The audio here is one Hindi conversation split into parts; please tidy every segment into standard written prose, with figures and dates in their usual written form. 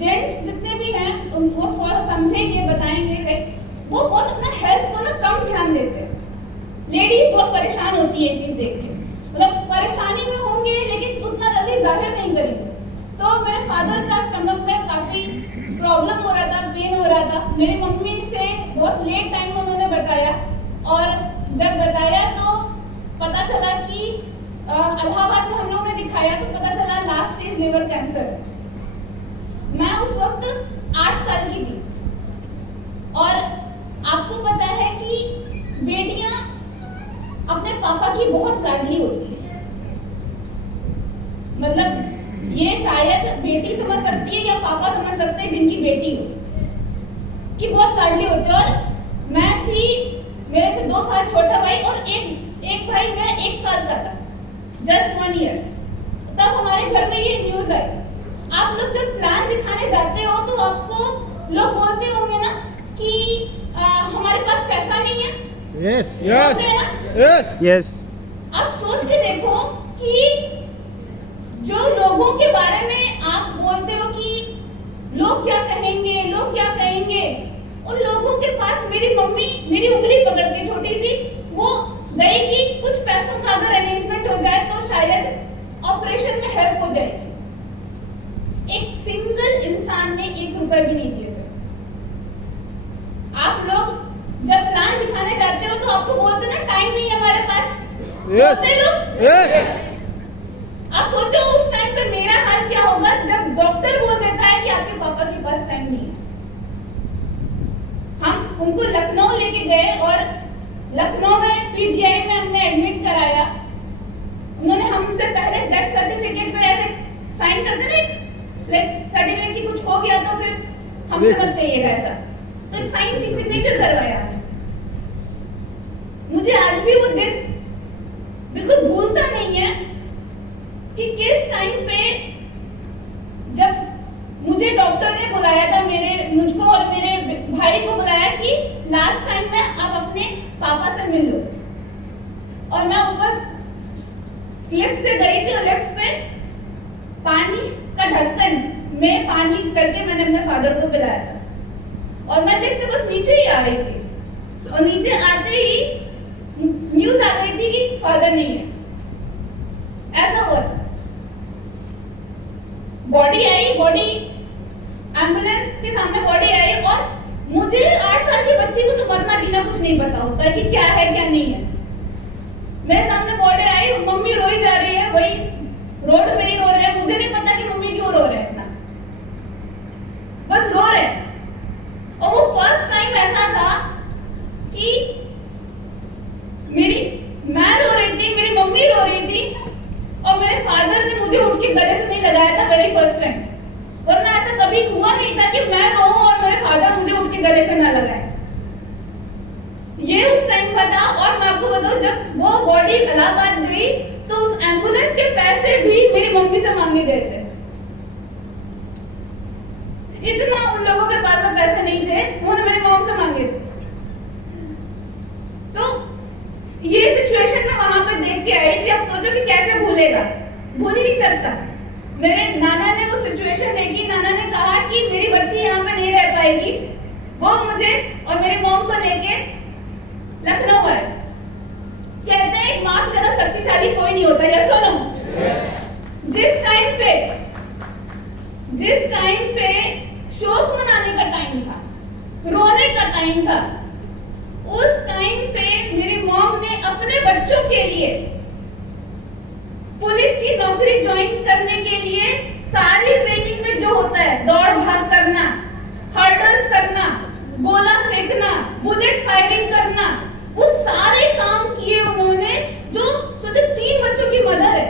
जेंट्स जितने भी हैं वो थोड़ा समझेंगे, बताएंगे, वो बहुत अपना हेल्थ को ना कम ध्यान देते हैं। लेडीज बहुत परेशान होती है ये चीज देख के, मतलब परेशानी में होंगे लेकिन उतना जल्दी जाहिर नहीं करेंगे। तो मेरे फादर का स्टमक में काफी प्रॉब्लम हो रहा था, पेन हो रहा था। मेरी मम्मी से बहुत लेट टाइम में उन्होंने बताया, और जब बताया तो पता चला कि इलाहाबाद में हम लोगों ने दिखाया तो पता चला लास्ट स्टेज लिवर कैंसर। मैं उस वक्त 8 साल की थी, और आपको पता है कि बेटियां अपने पापा की बहुत लाडली होती है। मतलब ये शायद बेटी समझ सकती है या पापा समझ सकते हैं जिनकी बेटी हो, कि बहुत लाडली होती है। और मैं थी, मेरे से 2 साल छोटा भाई, और एक भाई मेरा 1 साल का था, जस्ट 1 ईयर। तब हमारे घर में ये न्यूज आई। आप लोग जब प्लान दिखाने जाते हो तो आपको लोग बोलते होंगे ना कि हमारे पास पैसा नहीं है। Yes yes yes yes. आप सोच के देखो कि जो लोगों के बारे में आप बोलते हो कि लोग क्या कहेंगे, लोग क्या कहेंगे, उन लोगों के पास मेरी मम्मी मेरी उंगली पकड़ के छोटी सी वो गई कि कुछ पैसों का अगर अरेंजमेंट हो जाए तो शायद ऑपरेशन में हेल्प हो जाएगी। एक सिंगल इंसान ने 1 रुपए भी नहीं दिए थे। आप लोग जब प्लान दिखाने जाते हो तो आपको बोलते ना टाइम नहीं है हमारे पास, बोलते लोग। यस। आप सोचो उस टाइम पे मेरा हाल क्या होगा जब डॉक्टर बोल देता है कि आपके पापा के पास टाइम नहीं है। हम उनको लखनऊ लेके गए, और लखनऊ में पीजीआई में हमने एडमिट कराया। उन्होंने हमसे पहले डेथ सर्टिफिकेट पे ऐसे साइन करते ना, लाइक सर्टिफिकेट की कुछ हो गया तो फिर हमसे मत कहिएगा ऐसा, तो एक साइन की सिग्नेचर करवाया। मुझे आज भी वो दिन बिल्कुल भूलता नहीं है कि किस टाइम पे जब मुझे डॉक्टर ने बुलाया था, मुझको और मेरे भाई को बुलाया कि लास्ट टाइम में आप अपने पापा से मिल लो। और मैं ऊपर लिफ्ट से गई थी, और लिफ्ट पे पानी का ढक्कन में पानी करके मैंने अपने फादर को पिलाया था, और मैं लिफ्ट बस नीचे ही आ रही थी, और नीचे आते ही न्यूज आ गई थी कि फादर नहीं है। ऐसा हुआ था। बॉडी आई, बॉडी एम्बुलेंस के सामने बॉडी आई, और मुझे 8 साल की बच्ची को तो मरना जीना कुछ नहीं पता होता है कि क्या है क्या नहीं है। मेरे सामने बॉडी आई, मम्मी रोई जा रही है, वही रोड पे ही रो रहे हैं। मुझे नहीं पता कि मम्मी क्यों रो रहे हैं इतना, बस रो रहे हैं। और वो फर्स्ट टाइम ऐसा था कि मैं रो रही थी, मेरी मम्मी रो रही थी, और मेरे फादर ने मुझे उठ के गले से नहीं लगाया था वेरी फर्स्ट टाइम। वरना ऐसा कभी हुआ नहीं था कि मैं रोऊं और मेरे फादर मुझे उठ के गले से ना लगाए। ये उस टाइम का था। और मैं आपको बताऊं, जब वो बॉडी इलाहाबाद गई तो उस एम्बुलेंस के पैसे भी मेरी मम्मी से मांगे गए थे। इतना उन लोगों के पास में पैसे नहीं थे, उन्होंने मेरी मॉम से मांगे थे। तो ये सिचुएशन में वहां पे देख के आई कि अब सोचो कि कैसे भूलेगा, भूल ही नहीं सकता। मेरे नाना ने वो सिचुएशन देखी, नाना ने कहा कि मेरी बच्ची यहाँ पे नहीं रह पाएगी। वो मुझे और मेरी मॉम को लेके लखनऊ आए। कहते हैं एक माँ से ज्यादा शक्तिशाली कोई नहीं होता, या सुनो। जिस टाइम पे शोक मनाने का टाइम था, रोने का टाइम था, उस टाइम पे मेरी मॉम ने अपने बच्चों के लिए पुलिस की नौकरी ज्वाइन करने के लिए सारी ट्रेनिंग में जो होता है, दौड़ भाग करना, हर्डल्स करना, गोला फेंकना, बुलेट फायरिंग करना, वो सारे काम किए उन्होंने। जो सोचो 3 बच्चों की मदर है।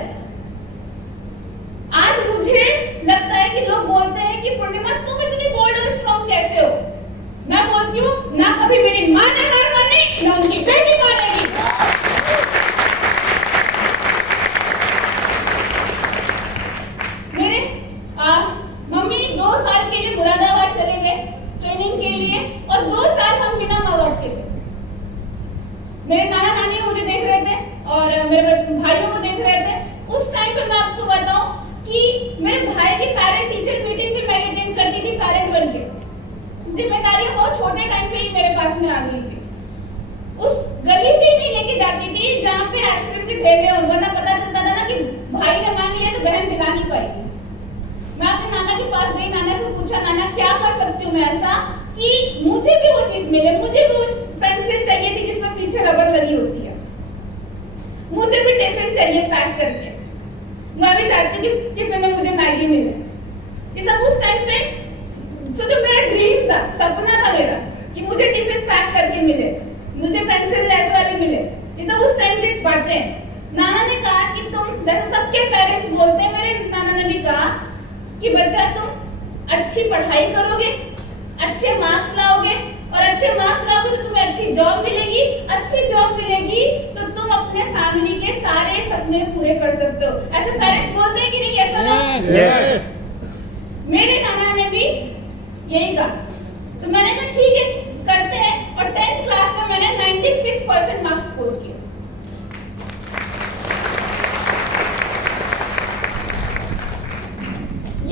आज मुझे लगता है कि लोग बोलते हैं कि पूर्णिमा तुम इतनी बोल्ड और स्ट्रॉन्ग कैसे हो। मैं बोलती हूँ ना कभी मेरी माँ ने हार मानी, ना उनकी बेटी मानेगी। मेरे मम्मी 2 साल के लिए मुरादाबाद चले गए ट्रेनिंग के लिए, और 2 साल हम बिना माँ बाप के थे। मेरे नाना नानी मुझे देख रहे थे और मेरे भाइयों को देख रहे थे। उस टाइम पे मैं आपको बताऊं कि मेरे भाई की पेरेंट टीचर मीटिंग भी मैं अटेंड करती थी बन के। जिम्मेदारियां बहुत छोटे टाइम पे ही मेरे पास में आ गई थी। उस गली से ही नहीं लेके जाती थी जहाँ पे आइसक्रीम के ठेले हो, वरना पता चलता था ना कि भाई ने मांग लिया तो बहन दिला नहीं पाएगी। मैं अपने नाना के पास गई, नाना से पूछा, नाना क्या कर सकती हूँ मैं ऐसा कि मुझे भी वो चीज मिले, मुझे भी उस पेंसिल चाहिए थी जिसमें पीछे रबर लगी होती है, मुझे भी टिफिन चाहिए पैक करके, मैं भी चाहती हूँ कि टिफिन में मुझे मैगी मिले। ये सब उस टाइम पे जो मेरा ड्रीम था, सपना था मेरा कि मुझे टिफिन पैक करके मिले, मुझे पेंसिल लेस वाली मिले। ये सब उस टाइम की बातें हैं। नाना ने कहा कि तुम, जैसे सबके पेरेंट्स बोलते हैं, मेरे नाना ने भी कहा कि बच्चा तुम अच्छी पढ़ाई करोगे, अच्छे मार्क्स लाओगे, और अच्छे मार्क्स लाओगे तो तुम्हें अच्छी जॉब मिलेगी, अच्छी जॉब मिलेगी तो तुम अपने फैमिली के सारे सपने पूरे कर सकते हो। ऐसे पेरेंट्स बोलते हैं कि नहीं, ऐसा ना? मेरे नाना ने भी यही कहा। तो मैंने कहा ठीक है, करते हैं, और 10th क्लास में मैंने 96% मार्क्स स्कोर किए।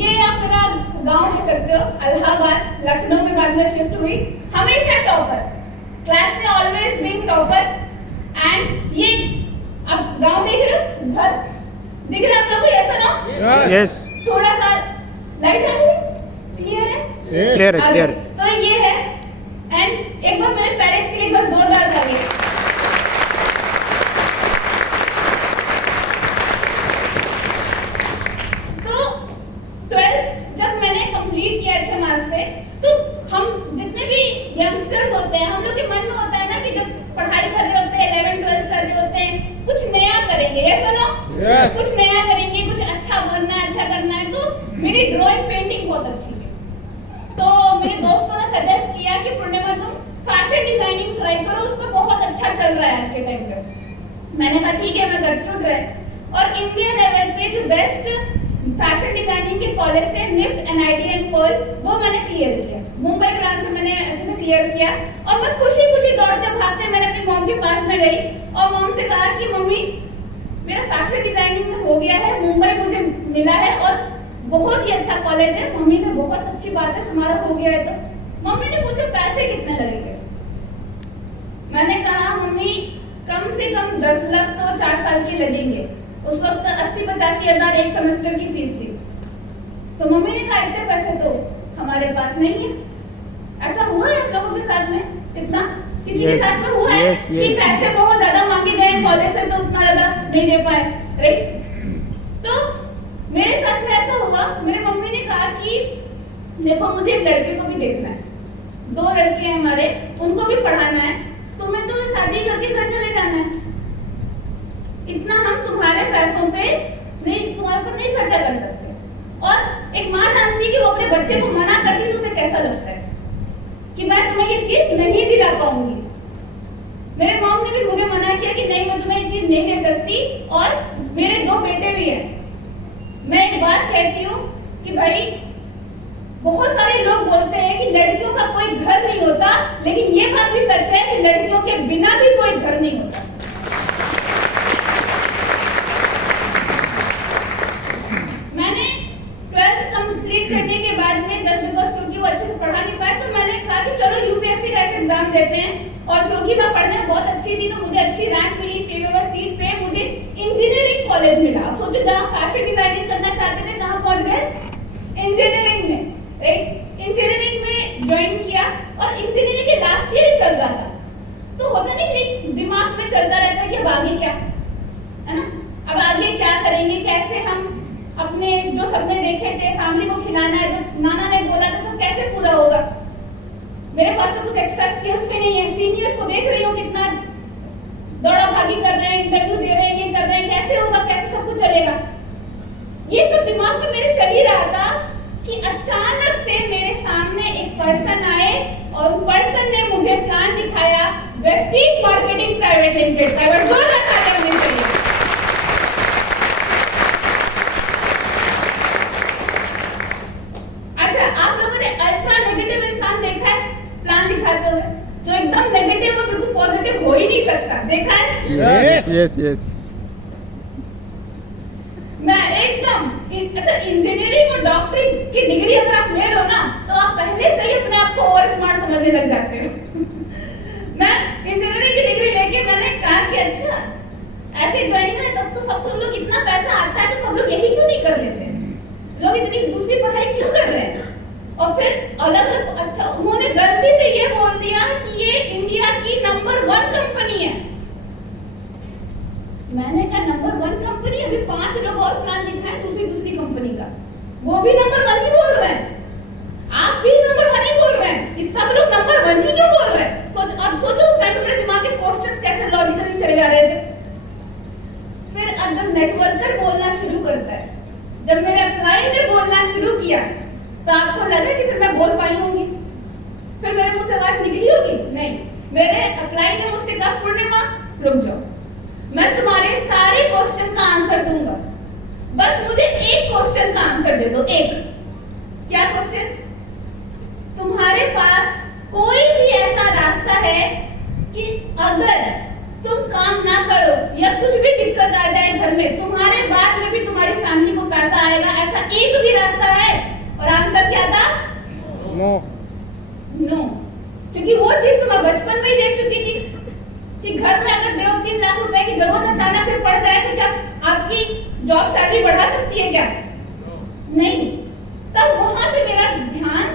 ये आप मेरा गांव कह सकते हो, इलाहाबाद, लखनऊ में बाद में शिफ्ट हुई, हमेशा टॉपर, क्लास में ऑलवेज बीइंग टॉपर। एंड ये आप गांव देख रहे हो, घर दिख रहा है आप लोगों को, ऐसा ना? Yes. थोड़ा सा लाइट आ रही है, क्लियर है? Clear है, clear। तो ये है। एंड एक बार मेरे पेरेंट्स के लिए एक बार जोरदार तालियां। तो 12th जब मैंने कंप्लीट किया अच्छे मार्क्स से, तो हम जितने भी यंगस्टर्स होते हैं, हम लोग के मन में होता है ना कि जब पढ़ाई कर रहे होते हैं, 11th 12th कर रहे होते हैं, कुछ नया करेंगे, ये सुनो, कुछ नया करेंगे, कुछ अच्छा बनना है, अच्छा करना है। तो मेरी ड्राइंग पेंटिंग बहुत अच्छी है, तो मेरे दोस्तों ने सजेस्ट किया कि पूर्णिमा तुम फैशन डिजाइनिंग ट्राई करो, उसमें बहुत अच्छा चल रहा है आज के टाइम पे। मैंने कहा ठीक है, मैं करती हूँ ट्राई। और इंडिया लेवल पे जो बेस्ट फैशन डिजाइनिंग के कॉलेज थे, निफ्ट, एनआईटी एंड पोल, वो मैंने क्लियर किया। मुंबई ब्रांच से मैंने अच्छे से क्लियर किया, और मैं खुशी खुशी दौड़ते भागते मैंने अपनी मॉम के पास में गई और मॉम से कहा कि मम्मी मेरा फैशन डिजाइनिंग में हो गया है, मुंबई मुझे मिला है और बहुत ही अच्छा कॉलेज है। मम्मी ने बहुत अच्छी बात है, तुम्हारा हो गया है। तो मम्मी ने पूछा पैसे कितने लगेंगे? मैंने कहा मम्मी कम से कम 10 लाख तो 4 साल के लगेंगे। उस वक्त 80-85 हजार एक सेमेस्टर की फीस थी। तो मम्मी ने कहा इतने पैसे तो हमारे पास नहीं है। ऐसा हुआ है आप लोगों के साथ में? इतना किसी के साथ में हुआ है कि पैसे बहुत ज्यादा मांगे गए कॉलेज से तो उतना ज्यादा नहीं दे पाए, राइट? तो मेरे साथ में ऐसा हुआ। मेरे मम्मी ने कहा कि देखो मुझे एक लड़के को भी देखना है, 2 लड़के हैं हमारे, उनको भी पढ़ाना है, तुम्हें तो शादी करके घर चले जाना है, इतना हम तुम्हारे पैसों पे नहीं, तुम्हारे पर नहीं खर्चा कर सकते। और एक माँ जानती है कि वो अपने बच्चे को मना करती तो उसे कैसा लगता है कि मैं तुम्हें ये चीज नहीं दिला पाऊंगी। मेरे मॉम ने भी मुझे मना किया कि नहीं, मैं तुम्हें ये चीज नहीं दे सकती, और मेरे 2 बेटे भी हैं। मैं एक बात कहती हूँ कि भाई बहुत सारे लोग बोलते हैं कि लड़कियों का कोई घर नहीं होता, लेकिन ये बात भी सच है कि लड़कियों के बिना भी कोई घर नहीं होता। मैंने 12th कंप्लीट करने के बाद में जस्ट बिकॉज क्योंकि वो अच्छे से पढ़ा नहीं पाए, तो मैंने कहा कि चलो यूपीएससी का एग्जाम देते हैं। और क्योंकि मैं पढ़ने में बहुत अच्छी थी तो मुझे अच्छी रैंक मिली, फेवर सीट पे मुझे इंजीनियरिंग कॉलेज मिला। अब सोचो जहाँ फैशन डिजाइनिंग करना चाहते थे कहाँ पहुंच गए? इंजीनियरिंग में, राइट? इंजीनियरिंग में ज्वाइन किया और इंजीनियरिंग के लास्ट ईयर ही चल रहा था। तो होता नहीं दिमाग में चलता रहता है कि अब आगे क्या है ना, अब आगे क्या करेंगे, कैसे हम अपने जो सपने देखे थे, फैमिली को खिलाना है, जो नाना ने बोला था, सब कैसे पूरा होगा। मेरे पास तो कुछ एक्स्ट्रा स्किल्स भी नहीं है। सीनियर्स को देख रही हूँ कितना दौड़ा भागी कर रहे हैं, इंटरव्यू दे रहे हैं, ये कर रहे हैं, कैसे होगा, कैसे सब कुछ चलेगा। ये सब दिमाग में मेरे चल ही रहा था कि अचानक से मेरे सामने एक पर्सन आए और पर्सन ने मुझे प्लान दिखाया वेस्टीज मार्केटिंग प्राइवेट लिमिटेड का। और जोरदार तालियां होनी चाहिए। अच्छा, आप लोगों ने अल्ट्रा नेगेटिव इंसान देखा है प्लान दिखाते हुए? जो एकदम नेगेटिव और बिल्कुल पॉजिटिव हो ही नहीं सकता, देखा है? यस। मैं एकदम अच्छा इंजीनियरिंग और डॉक्टरी की डिग्री अगर आप ले लो ना तो आप पहले से ही अपने आप को ओवर स्मार्ट समझने लग जाते हो। मैं इंजीनियरिंग की डिग्री लेके मैंने कहा कि अच्छा ऐसे ज्वाइनिंग है तब तो सब लोग इतना पैसा आता है तो सब लोग यही क्यों नहीं कर लेते, लोग इतनी दूसरी पढ़ाई क्यों कर रहे हैं। और फिर अलग अलग अच्छा उन्होंने गलती से ये बोल दिया कि ये इंडिया की नंबर 1 कंपनी है। मैंने कहा नंबर 1 कंपनी, अभी 5 लोग और प्लान दिखाए दूसरी कंपनी का, वो भी नंबर 1 ही बोल रहे हैं, आप भी नंबर 1 ही बोल रहे हैं, इस सब लोग नंबर 1 ही क्यों बोल रहे हैं। अब सोचो उस टाइम पे मेरे दिमाग के क्वेश्चंस कैसे लॉजिकली चले जा रहे थे। फिर अब जब नेटवर्कर बोलना शुरू करता है, जब मेरे अपलाइन ने बोलना शुरू किया तो आपको लगा कि फिर मैं बोल पाई होंगी, फिर मेरे मुंह से आवाज निकली होगी? नहीं, मेरे अपलाइन ने मुझसे कहा पूर्णिमा रुक जाओ, मैं तुम्हारे सारे क्वेश्चन का आंसर दूंगा, बस मुझे एक क्वेश्चन का आंसर दे दो। एक क्या क्वेश्चन? तुम्हारे पास कोई भी ऐसा रास्ता है कि अगर तुम काम ना करो या कुछ भी दिक्कत आ जाए घर में, तुम्हारे बाद में भी तुम्हारी फैमिली को पैसा आएगा, ऐसा एक भी रास्ता है? और आंसर क्या था? नो। नो, क्योंकि वो चीज तो मैं बचपन में ही देख चुकी थी कि घर में अगर 2-3 लाख रुपए की जरूरत अचानक से पड़ जाए तो क्या आपकी जॉब सैलरी बढ़ा सकती है क्या? नहीं। तब वहां से मेरा ध्यान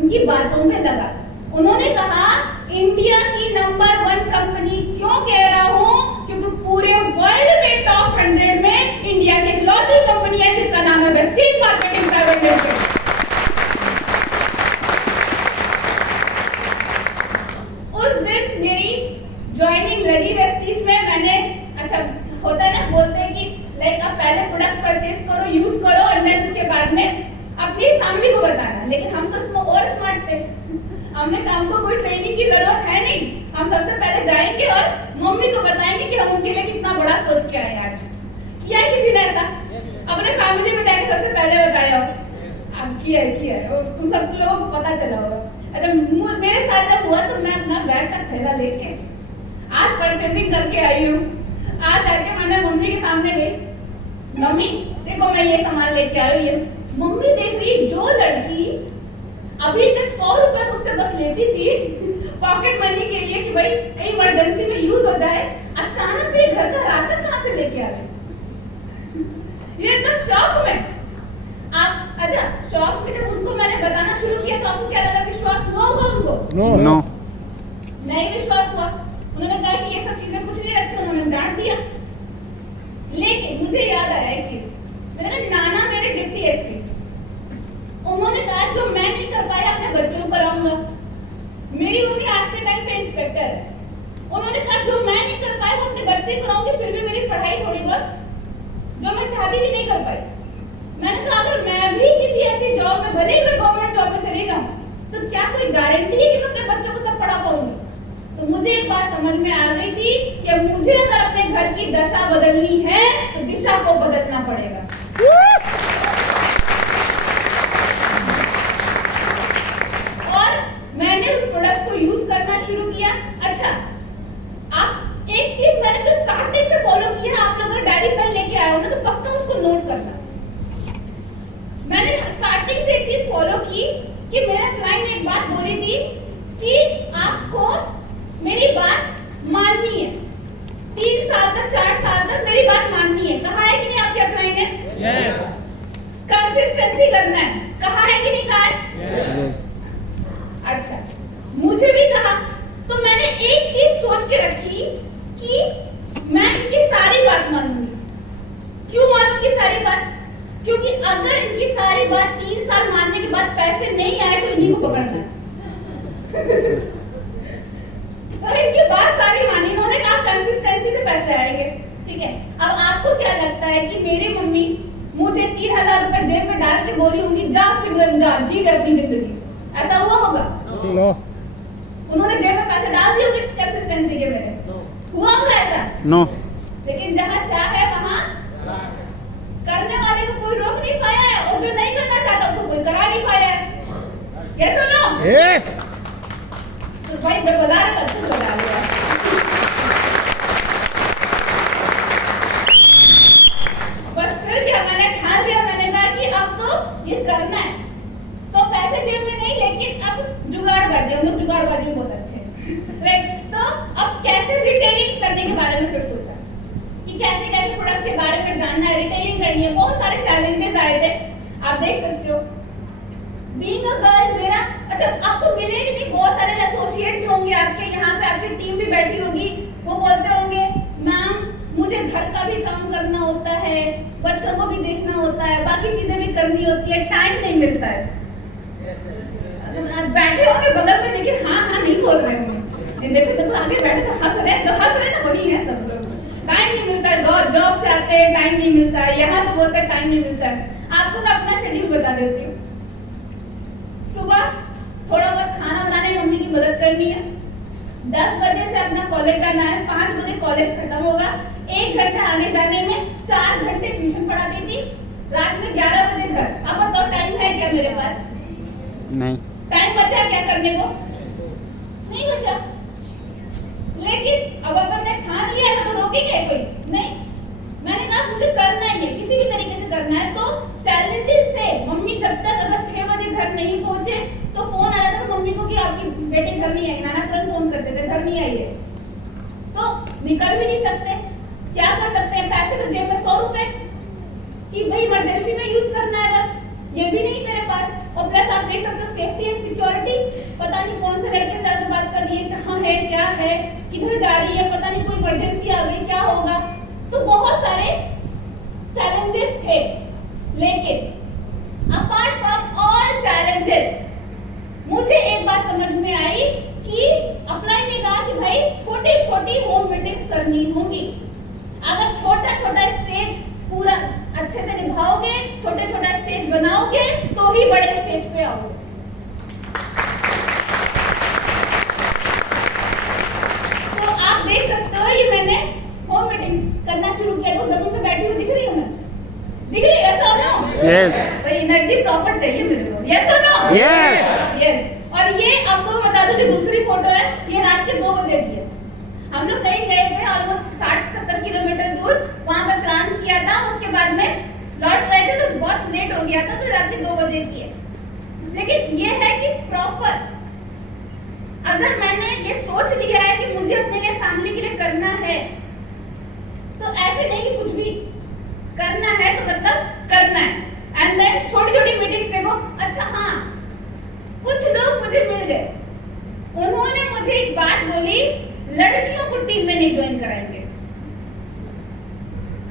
उनकी बातों में लगा। उन्होंने कहा इंडिया की नंबर 1 कंपनी क्यों कह रहा हूं? क्योंकि पूरे वर्ल्ड में टॉप 100 में इंडिया की इकलौती कंपनी है जिसका नाम है वेस्टीज मार्केटिंग प्राइवेट लिमिटेड। उस दिन मेरी ज्वाइनिंग लगी वेस्टीज में। मैंने अच्छा होता है ना, बोलते हैं कि लाइक आप पहले प्रोडक्ट परचेज करो, यूज करो और देन उसके बाद में अपनी फैमिली को बताना। लेकिन हम तो इसमें और स्मार्ट थे, हमने कहा हमको कोई ट्रेनिंग की जरूरत है नहीं, हम सबसे पहले जाएंगे और मम्मी को बताएंगे कि हम उनके लिए कितना बड़ा सोच के आए। आज किया किसी ने ऐसा? अपने फैमिली में जाके सबसे पहले बताया हो? अब किया और तुम सब लोगों को पता चला होगा। अच्छा मेरे साथ जब हुआ तो मैं अपना बैग का थैला लेके आज परचेजिंग करके आई हूँ। आज आके मैंने मम्मी के सामने गई, मम्मी देखो मैं ये सामान लेके आई हूँ। ये मम्मी देख रही, जो लड़की अभी तक 100 रुपए मुझसे बस लेती थी पॉकेट मनी के लिए कि भाई कहीं इमरजेंसी में यूज हो जाए, अचानक से घर का राशन कहाँ से लेके आ गई? ये एकदम शॉक में। आप अच्छा शॉक में जब उनको मैंने बताना शुरू किया तो आपको क्या लगा? विश्वास हुआ होगा उनको? नो। नहीं विश्वास हुआ। उन्होंने कहा कि ये सब चीजें कुछ नहीं रखी, उन्होंने डांट दिया। लेकिन मुझे याद आया एक चीज, मैंने कहा नाना मेरे डिप्टी एसपी, उन्होंने कहा जो मैं नहीं कर पाया अपने बच्चों को कराऊंगा। मेरी मम्मी आज के टाइम पे इंस्पेक्टर है, उन्होंने कहा जो मैं नहीं कर पाया वो अपने बच्चे कराऊंगी, फिर भी मेरी पढ़ाई थोड़ी बहुत जो मैं चाहती थी नहीं कर पाई। मैंने कहा अगर मैं भी किसी ऐसी जॉब में, भले ही मैं गवर्नमेंट जॉब में चली जाऊं, तो क्या कोई गारंटी है कि मैं अपने बच्चों को सब पढ़ा पाऊंगी? तो मुझे एक बात समझ में आ गई थी कि मुझे अगर अपने घर की दशा बदलनी है तो दिशा को बदलना पड़ेगा। और मैंने उस प्रोडक्ट्स को यूज करना शुरू किया। अच्छा आप एक चीज मैंने तो स्टार्टिंग से फॉलो किया, आप लोग अगर डायरी पेन लेके आए हो ना तो पक्का उसको नोट करना। मैंने स्टार्टिंग से एक चीज फॉलो की कि मेरे क्लाइंट ने एक बात बोली थी कि आपको मेरी बात माननी है, 3 साल तक 4 साल तक मेरी बात माननी है। कहा है कि नहीं आपके क्लाइंट ने? यस। कंसिस्टेंसी करना है, कहा है कि नहीं कहा है? यस। अच्छा मुझे भी कहा, तो मैंने एक चीज सोच के रखी कि मैं इनकी सारी बात मानूंगी। क्यों मानूंगी सारी बात? क्योंकि अगर इनकी सारी बात 3 साल मानने के बाद पैसे नहीं आए तो इन्हीं को पकड़ना है। और इनकी बात सारी मानी, इन्होंने कहा कंसिस्टेंसी से पैसे आएंगे, ठीक है। अब आपको क्या लगता है कि मेरी मम्मी मुझे 3000 रुपए जेब में डाल के बोली होंगी जा सिमरन जा जी ले अपनी जिंदगी, ऐसा हुआ होगा? नो। उन्होंने जेब में पैसे डाल दिए होंगे कंसिस्टेंसी के मेरे? हुआ होगा ऐसा? नो। लेकिन जहाँ चाहे वहाँ करने वाले को कोई रोक नहीं पाया है और जो नहीं करना चाहता उसको कोई करा नहीं पाया है। Yes or no? यस। तो भाई जब बजा रहे अच्छे बजा रहे हैं। बस फिर क्या मैंने ठान लिया, मैंने कहा कि अब तो ये करना है, तो पैसे जेब में नहीं, लेकिन अब जुगाड़बाजी, हम लोग जुगाड़बाजी में बहुत अच्छे हैं, राइट। तो अब कैसे रिटेलिंग करने के बारे में फिर सोचा कि कैसे कैसे प्रोडक्ट्स के बारे में जानना है, रिटेलिंग करनी है। बहुत सारे चैलेंजेस आए थे, आप देख सकते हो। बीइंग अ गर्ल मेरा, अच्छा आपको मिलेगी नहीं, बहुत सारे एसोसिएट भी होंगे आपके यहाँ पे, आपकी टीम भी बैठी होगी, वो बोलते होंगे मैम मुझे घर का भी काम करना होता है, बच्चों को भी देखना होता है, बाकी चीजें भी करनी होती है, टाइम नहीं मिलता है। बैठे होंगे बगल में, लेकिन हाँ हाँ नहीं बोल रहे होंगे, देखो आगे बैठे तो हंस रहे, जो हंस रहे ना वही है सब लोग। टाइम नहीं मिलता है, जॉब से आते हैं टाइम नहीं मिलता है, यहाँ तो बोलते हैं टाइम नहीं मिलता है। आपको मैं अपना शेड्यूल बता देती हूँ। सुबह थोड़ा बहुत खाना बनाने में मम्मी की मदद करनी है, 10 बजे से अपना कॉलेज जाना है, 5 बजे कॉलेज खत्म होगा, 1 घंटा आने जाने में 4 घंटे ट्यूशन पढ़ाती थी, रात में 11 बजे घर। अब बताओ टाइम है क्या मेरे पास? नहीं। टाइम बचा क्या करने को? नहीं बचा। लेकिन अब अपन ने ठान लिया था, तो रोकेंगे कोई? नहीं। मैंने कहा मुझे करना ही है, किसी भी तरीके से करना है। तो चैलेंजेस थे, मम्मी जब तक अगर 6 बजे घर नहीं पहुंचे तो फोन आ जाता था मम्मी को कि आपकी बेटी घर नहीं आई, नाना तुरंत फोन करते थे घर नहीं आई है। तो निकल भी नहीं सकते, क्या कर सकते हैं? पैसे तो जेब में 100 रुपए कि भाई इमरजेंसी में यूज करना है, बस ये भी नहीं मेरे पास। और प्लस आप देख सकते हो सेफ्टी एंड सिक्योरिटी, पता नहीं कौन से लड़के से आगे बात कर रही है, कहाँ है, क्या है, किधर जा रही है, पता नहीं कोई इमरजेंसी आ गई, क्या होगा। तो बहुत सारे चैलेंजेस थे, लेकिन अपार्ट फ्रॉम ऑल चैलेंजेस मुझे एक बात समझ में आई कि अपलाइन ने कहा कि भाई छोटी छोटी होम मीटिंग्स करनी होगी। अगर छोटा छोटा स्टेज पूरा अच्छे से निभाओगे, छोटे छोटा स्टेज बनाओगे, तो ही बड़े स्टेज पे आओगे। तो आप देख सकते हो ये मैंने होम मीटिंग्स करना शुरू किया, तो जमीन पे बैठी हुई दिख रही हूँ मैं? दिख रही है? Yes or no? यस। भाई एनर्जी प्रॉपर चाहिए मेरे को। Yes or no? Yes. Yes. और ये आपको मैं बता दूं, जो दूसरी फोटो है ये रात के 2 बजे की है। हम लोग कहीं गए थे ऑलमोस्ट 60-70 किलोमीटर दूर, वहां पे प्लान किया था, उसके बाद में लौट रहे थे तो बहुत लेट हो गया था, तो रात के 2 बजे की है। लेकिन ये है कि प्रॉपर अगर मैंने ये सोच लिया है कि मुझे अपने लिए फैमिली के लिए करना है, तो ऐसे नहीं कि कुछ भी करना है तो मतलब करना है। एंड देन छोटी छोटी मीटिंग्स देखो। अच्छा हाँ, कुछ लोग मुझे मिल गए, उन्होंने मुझे एक बात बोली, लड़कियों को टीम में नहीं ज्वाइन कराएंगे।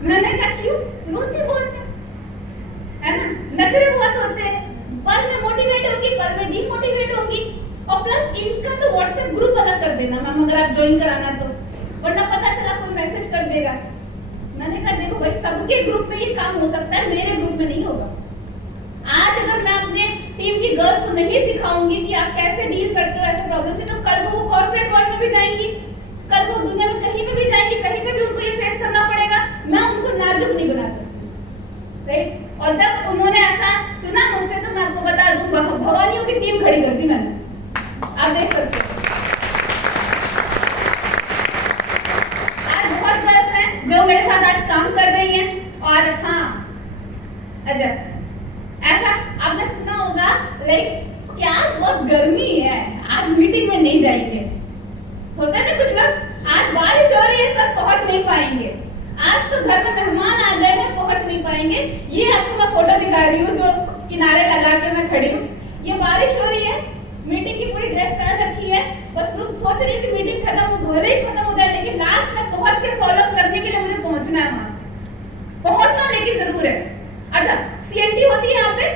मैंने कहा क्यों? रोती बहुत है ना, नखरे बहुत होते हैं, पल में मोटिवेट होगी, पल में डीमोटिवेट होगी। और प्लस इनका तो व्हाट्सएप ग्रुप अलग कर देना मैम, अगर आप ज्वाइन कराना तो, वरना पता चला कोई मैसेज कर देगा। मैंने कहा देखो भाई, सबके ग्रुप में ये काम हो सकता है, मेरे ग्रुप में नहीं होगा। आज अगर मैं अपने टीम की गर्ल्स को नहीं सिखाऊंगी कि आप कैसे डील करते हो ऐसे प्रॉब्लम से, तो कल को वो कॉर्पोरेट वर्ल्ड में भी जाएंगी, कल को दुनिया में कहीं पे भी जाएंगी, कहीं पे भी उनको ये फेस करना पड़ेगा। मैं उनको नाजुक नहीं बना सकती, राइट। और जब उन्होंने ऐसा सुना मुझसे, तो मैं आपको बता दूं, भवानियों की टीम खड़ी कर दी मैंने, आप देख सकते हो। आज बहुत गर्ल्स हैं जो मेरे साथ आज काम कर रही हैं। और हाँ, अच्छा ऐसा आपने सुना होगा लाइक कि आज बहुत गर्मी है, आज मीटिंग में नहीं जाएंगे, होता है ना कुछ लोग, आज बारिश हो रही है सब पहुंच नहीं पाएंगे, आज तो घर में मेहमान आ गए हैं पहुंच नहीं पाएंगे। ये आपको मैं फोटो दिखा रही हूँ जो किनारे लगा के मैं खड़ी हूँ। ये बारिश हो रही है, मीटिंग की पूरी ड्रेस पहन रखी है, बस सोच रही हूँ कि मीटिंग खत्म हो, भले ही खत्म हो जाए, लेकिन लास्ट में पहुंच के फॉलो अप करने के लिए मुझे पहुंचना है, वहां पहुंचना लेकिन जरूर है। अच्छा सीएनटी होती है यहाँ पे?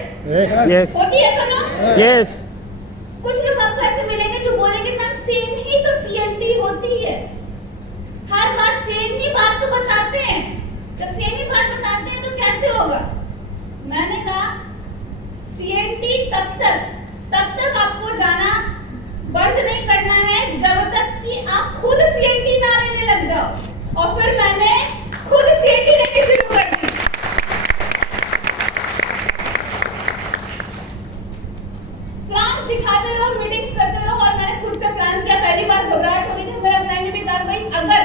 यस। होती है सर? यस। कुछ लोग आपको ऐसे मिलेंगे जो बोलेंगे मैम सेम ही तो सीएनटी होती है, हर बार सेम ही बात तो बताते हैं, जब सेम ही बात बताते हैं तो कैसे होगा? मैंने कहा सीएनटी तब तक आपको जाना बंद नहीं करना है जब तक कि आप खुद सीएनटी ना लेने लग जाओ। और फिर मैंने खुद सीएनटी लेने शुरू कर दी। प्लान्स दिखाते रहो, मीटिंग्स करते रहो। और मैंने खुद से प्लान किया, पहली बार घबराहट हो रही थी, मेरे अपलाइन ने भी कहा भाई अगर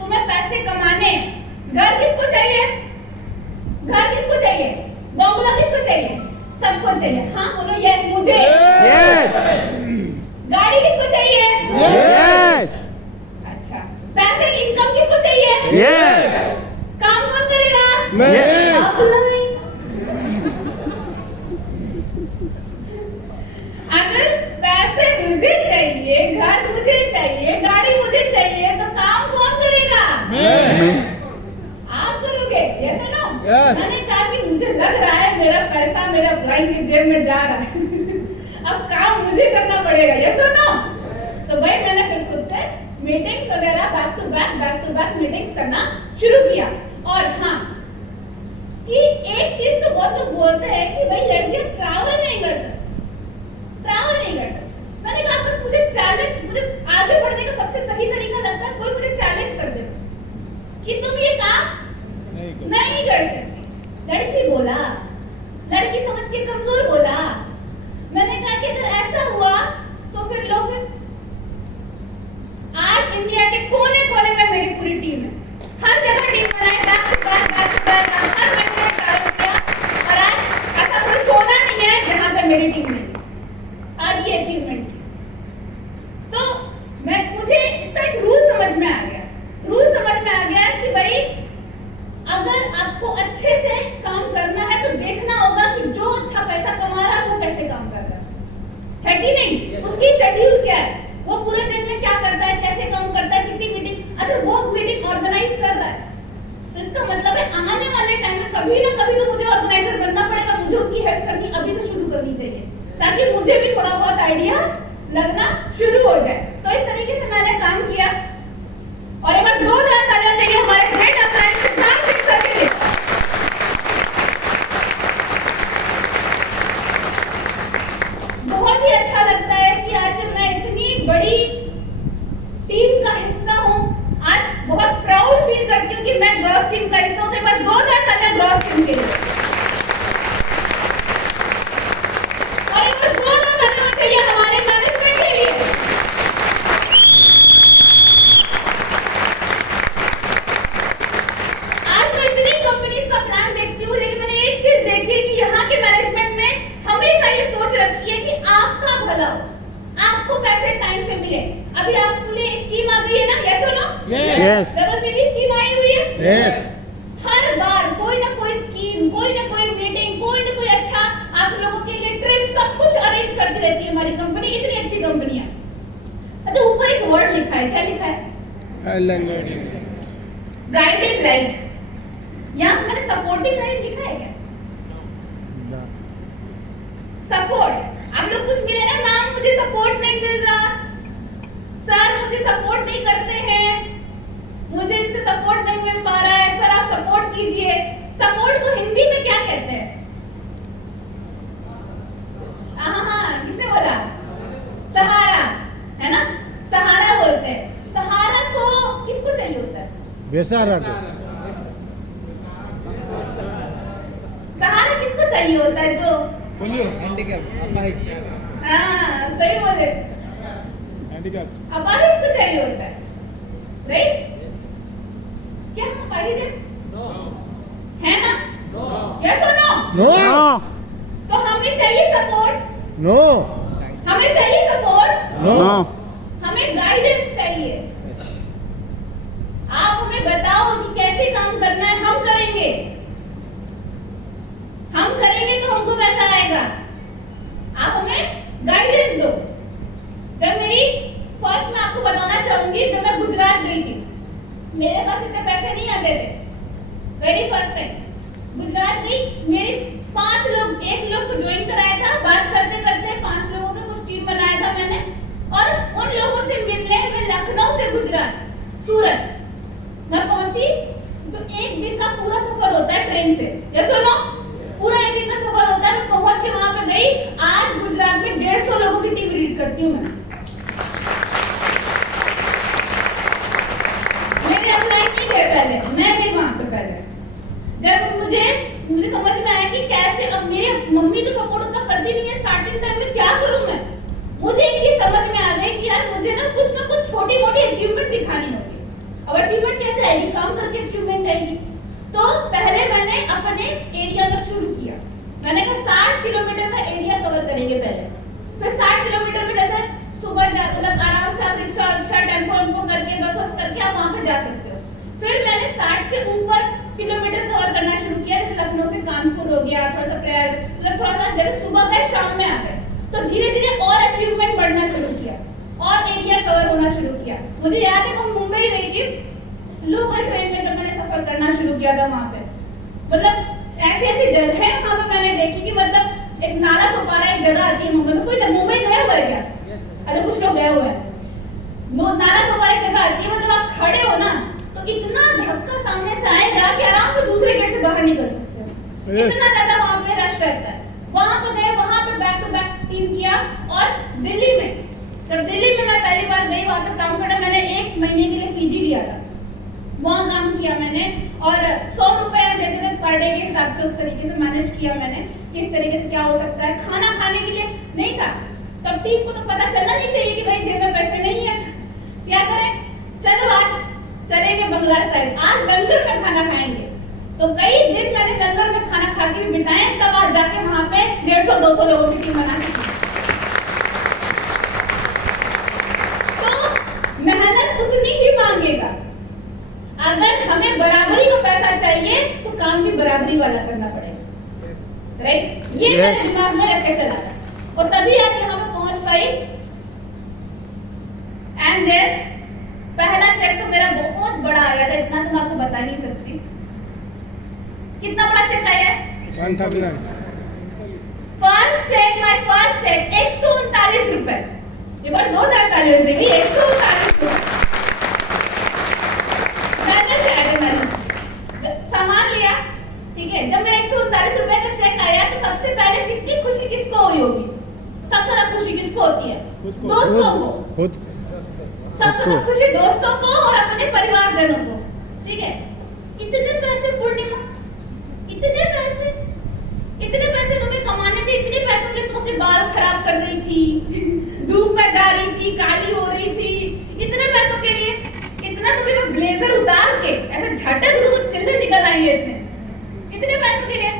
तुम्हें पैसे कमाने, घर किसको चाहिए? घर किसको चाहिए? बंगला किसको चाहिए? सबको चाहिए, हाँ बोलो यस मुझे। यस गाड़ी किसको चाहिए? यस अच्छा, पैसे की इनकम किसको चाहिए? यस काम कौन करेगा? मैं। Apply। अगर पैसे मुझे चाहिए, घर मुझे चाहिए, गाड़ी मुझे चाहिए, तो काम कौन करेगा? मैं। आप करोगे, यस नो? Yes। मैंने कहा कि मुझे लग रहा है मेरा पैसा मेरा ब्लाइंड की जेब में जा रहा है अब काम मुझे करना पड़ेगा, यस नो? तो भाई मैंने फिर खुद से मीटिंग्स वगैरह बैक टू बैक मीटिंग्स करना शुरू किया। और हाँ कि एक चीज तो बहुत लोग बोलते हैं कि भाई लड़कियां ट्रैवल नहीं कर सकती। मैंने कहा बस मुझे आगे बढ़ने का सबसे सही तरीका लगता है कोई मुझे चैलेंज कर दे बस कि तुम ये काम नहीं कर सकती। लड़की बोला, लड़की समझ के कमजोर बोला। मैंने कहा कि अगर ऐसा हुआ तो फिर लोग आज इंडिया के कोने कोने में मेरी पूरी टीम है, हर जगह टीम बनाई, बैक टू बैक हर महीने ट्रैवल किया और आज ऐसा कोई कोना नहीं है जहां पे मेरी टीम नहीं। आज ये अचीवमेंट तो मुझे इसका एक रूल समझ में आ गया कि भाई अगर आपको अच्छे से काम करना है तो देखना होगा कि जो अच्छा पैसा कमा रहा है वो कैसे काम कर रहा है कि नहीं? उसकी शेड्यूल क्या है, वो पूरे दिन में क्या करता है, कैसे काम करता है, कितनी मीटिंग, अच्छा वो मीटिंग ऑर्गेनाइज कर रहा है तो इसका मतलब है आने वाले टाइम में कभी ना कभी तो मुझे ऑर्गेनाइजर बनना पड़ेगा, मुझे उसकी हेल्प करनी अभी से शुरू करनी चाहिए ताकि मुझे भी थोड़ा बहुत आइडिया लगना शुरू हो जाए। तो इस तरीके से मैंने काम किया और एक बार जोरदार तालियां चाहिए हमारे ग्रेट अप्लायंस सिद्धांत सिंह सर के लिए। बहुत ही अच्छा लगता है कि आज मैं इतनी बड़ी टीम का हिस्सा हूं। आज बहुत प्राउड फील करती हूं कि मैं ग्रॉस टीम का हिस्सा हूं। तो एक बार जोरदार तालियां ग्रॉस टीम के लिए और एक बार जोरदार तालियां चाहिए हमारे मैनेजमेंट के लिए। आज मैं इतनी कंपनीज का प्लान देखती हूँ लेकिन मैंने एक चीज देखी कि यहाँ के मैनेजमेंट में हमेशा ये सोच रखी है कि आपका भला हो, आपको पैसे टाइम पे मिले। अभी आपके लिए स्कीम आ गई है ना, yes or no? Yes double baby scheme आई हुई है। यस हर बार कोई ना कोई स्कीम, कोई ना कोई मीटिंग, कोई ना कोई अच्छा आप लोगों के लिए ट्रिप सब कुछ अरेंज करती रहती है हमारी कंपनी। इतनी अच्छी कंपनी है। अच्छा ऊपर एक वर्ड लिखा है, क्या लिखा है? Guided light. यहाँ मैंने सपोर्टिंग लाइट लिखा है क्या? सपोर्ट। आप लोग कुछ मिले ना, मैम मुझे सपोर्ट नहीं मिल रहा, सर मुझे सपोर्ट नहीं करते हैं, मुझे इनसे सपोर्ट नहीं मिल पा रहा है, सर आप सपोर्ट कीजिए। सपोर्ट को हिंदी में क्या कहते हैं? हाँ किसने बोला? सहारा, है ना? सहारा बोलते हैं। सहारा को किसको चाहिए होता है? बेसहारा को। सहारा किसको चाहिए होता है? जो बोलियो हैंडीकैप, हाँ सही बोले, हैंडीकैप अपाहिज को चाहिए होता है, राइट? क्या हम अपाहिज हैं? है ना? Yes or no? नो तो हमें चाहिए सपोर्ट, नो हमें चाहिए सपोर्ट, नो हमें गाइडेंस चाहिए। आप हमें बताओ कि कैसे काम करना है, हम करेंगे तो हमको पैसा आएगा। आप हमें गाइडेंस दो। जब मेरी फर्स्ट मैं आपको बताना चाहूंगी, जब मैं गुजरात गई थी मेरे पास इतने पैसे नहीं आते थे। वेरी फर्स्ट टाइम गुजरात गई, मेरे 5 लोग, एक लोग को ज्वाइन कराया था, बात करते करते 5 लोगों का कुछ टीम बनाया था मैंने और उन लोगों से मिलने मैं लखनऊ से गुजरात सूरत मैं पहुंची तो एक दिन का पूरा सफर होता है ट्रेन से, यस और नो? पूरा एक दिन का सफर होता है। मैं पहुंच के वहां पे गई। आज गुजरात में 150 लोगों की टीम लीड करती हूँ मैं। मेरे अप्लाई नहीं थे पहले, मैं गई वहां पे पहले। जब मुझे समझ में आया कि कैसे, अब मेरे मम्मी तो सपोर्ट उतना करती नहीं है स्टार्टिंग टाइम में, क्या करूं मैं? मुझे एक चीज समझ में आ गई कि यार मुझे ना कुछ छोटी मोटी अचीवमेंट दिखानी होगी। अब अचीवमेंट कैसे आएगी? काम करके अचीवमेंट आएगी। तो पहले मैंने अपने एरिया में शुरू किया। मैंने कहा 60 किलोमीटर का एरिया कवर करेंगे पहले, फिर 60 किलोमीटर में जैसे सुबह मतलब आराम से आप रिक्शा टेम्पो करके बस करके आप वहां पे जा सकते हो। फिर मैंने 60 से ऊपर किलोमीटर कवर करना शुरू किया, जैसे लखनऊ से कानपुर हो गया, थोड़ा सा प्रयाग, मतलब थोड़ा सा जैसे सुबह गए शाम में आ गए, तो धीरे धीरे और अचीवमेंट बढ़ना शुरू किया और एरिया कवर होना शुरू किया। मुझे याद है मैं मुंबई गई थी लोकल ट्रेन में, जब मैंने सफर करना शुरू किया था वहां पे, मतलब ऐसी ऐसी जगह वहां पे मैंने देखी कि मतलब एक नाला सोपारा एक जगह आती है मुंबई में, कोई मुंबई गया हुआ है क्या? अरे कुछ लोग गए हुए हैं। नाला सोपारा एक जगह आती है, मतलब आप खड़े हो ना तो इतना धक्का सामने से आएगा कि आराम से दूसरे गेट से बाहर निकल सकते हो, इतना ज्यादा वहां पे रश रहता है। वहां पे गए, वहां पे बैक टू बैक टीम किया। और दिल्ली में, जब दिल्ली में मैं पहली बार गई वहां पे काम करना, मैंने 1 महीने के लिए पीजी लिया था, वहां काम किया मैंने और 100 रुपए देते थे पर डे के हिसाब से, उस तरीके से मैनेज किया मैंने कि इस तरीके से क्या हो सकता है। खाना खाने के लिए नहीं था, तब टीम को तो पता चलना नहीं चाहिए कि भाई जेब में पैसे नहीं है, क्या करें, चलो आज चलेंगे बंगला साइड, आज लंगर में खाना खाएंगे। तो कई दिन मैंने लंगर में खाना खा के भी बिताए, तब आज जाके वहां पे 150-200 लोगों की टीम बना सकती। तो मेहनत उतनी ही मांगेगा, अगर हमें बराबरी का पैसा चाहिए तो काम भी बराबरी वाला करना पड़ेगा, राइट? ये मैंने दिमाग में रख के चला था और तभी आज यहाँ पे पहुंच पाई। एंड दिस पहला चेक तो मेरा बहुत बड़ा आया था, इतना तो मैं आपको बता नहीं सकती। कितना बड़ा चेक आया है? 139 first cheque, my first cheque 139 रुपए। ये बार जोरदार ताली हो जाएगी, 139 रुपए। मैंने से आया मैंने सामान लिया, ठीक है। जब मेरा 139 रुपए का चेक आया तो सबसे पहले कितनी खुशी किसको हुई होगी? सबसे ज्यादा खुशी किसको होती है? दोस्तों को। खुद सबसे ज्यादा खुशी दोस्तों को और अपने परिवारजनों को, ठीक है। इतने पैसे पूर्णिमा, इतने पैसे तुम्हें कमाने थे, इतने पैसों के लिए तुम अपने बाल खराब कर रही थी, धूप में जा रही थी, काली हो रही थी, इतने पैसों के लिए, इतना तुम्हें मैं ब्लेजर उतार के ऐसे झटक दूं तो चिल्ले निकल आएंगे इतने पैसों के लिए।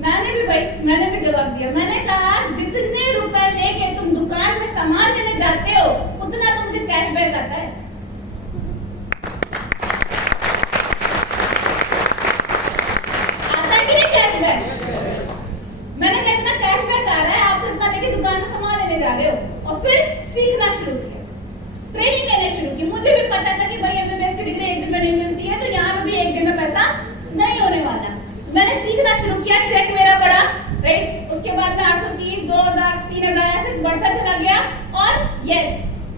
मैंने भी जवाब दिया, मैंने कहा जितने रुपए लेके तुम दुकान में सामान लेने जाते हो उतना तो मुझे कैशबैक आता है। आता है कि नहीं कैशबैक? मैंने कहा इतना कैशबैक आ रहा है, आप तो इतना लेके दुकान में सामान लेने जा रहे हो। और फिर सीखना शुरू किया, ट्रेनिंग लेने शुरू की। मुझे भी पता था कि भाई एमबीबीएस की डिग्री एक दिन में नहीं मिलती है, तो यहाँ पे भी एक दिन में पैसा नहीं होने वाला। मैंने सीखना शुरू किया, चेक मेरा बढ़ा, राइट। उसके बाद में 830, 2000, 3000 ऐसे बढ़ता चला गया। और यस,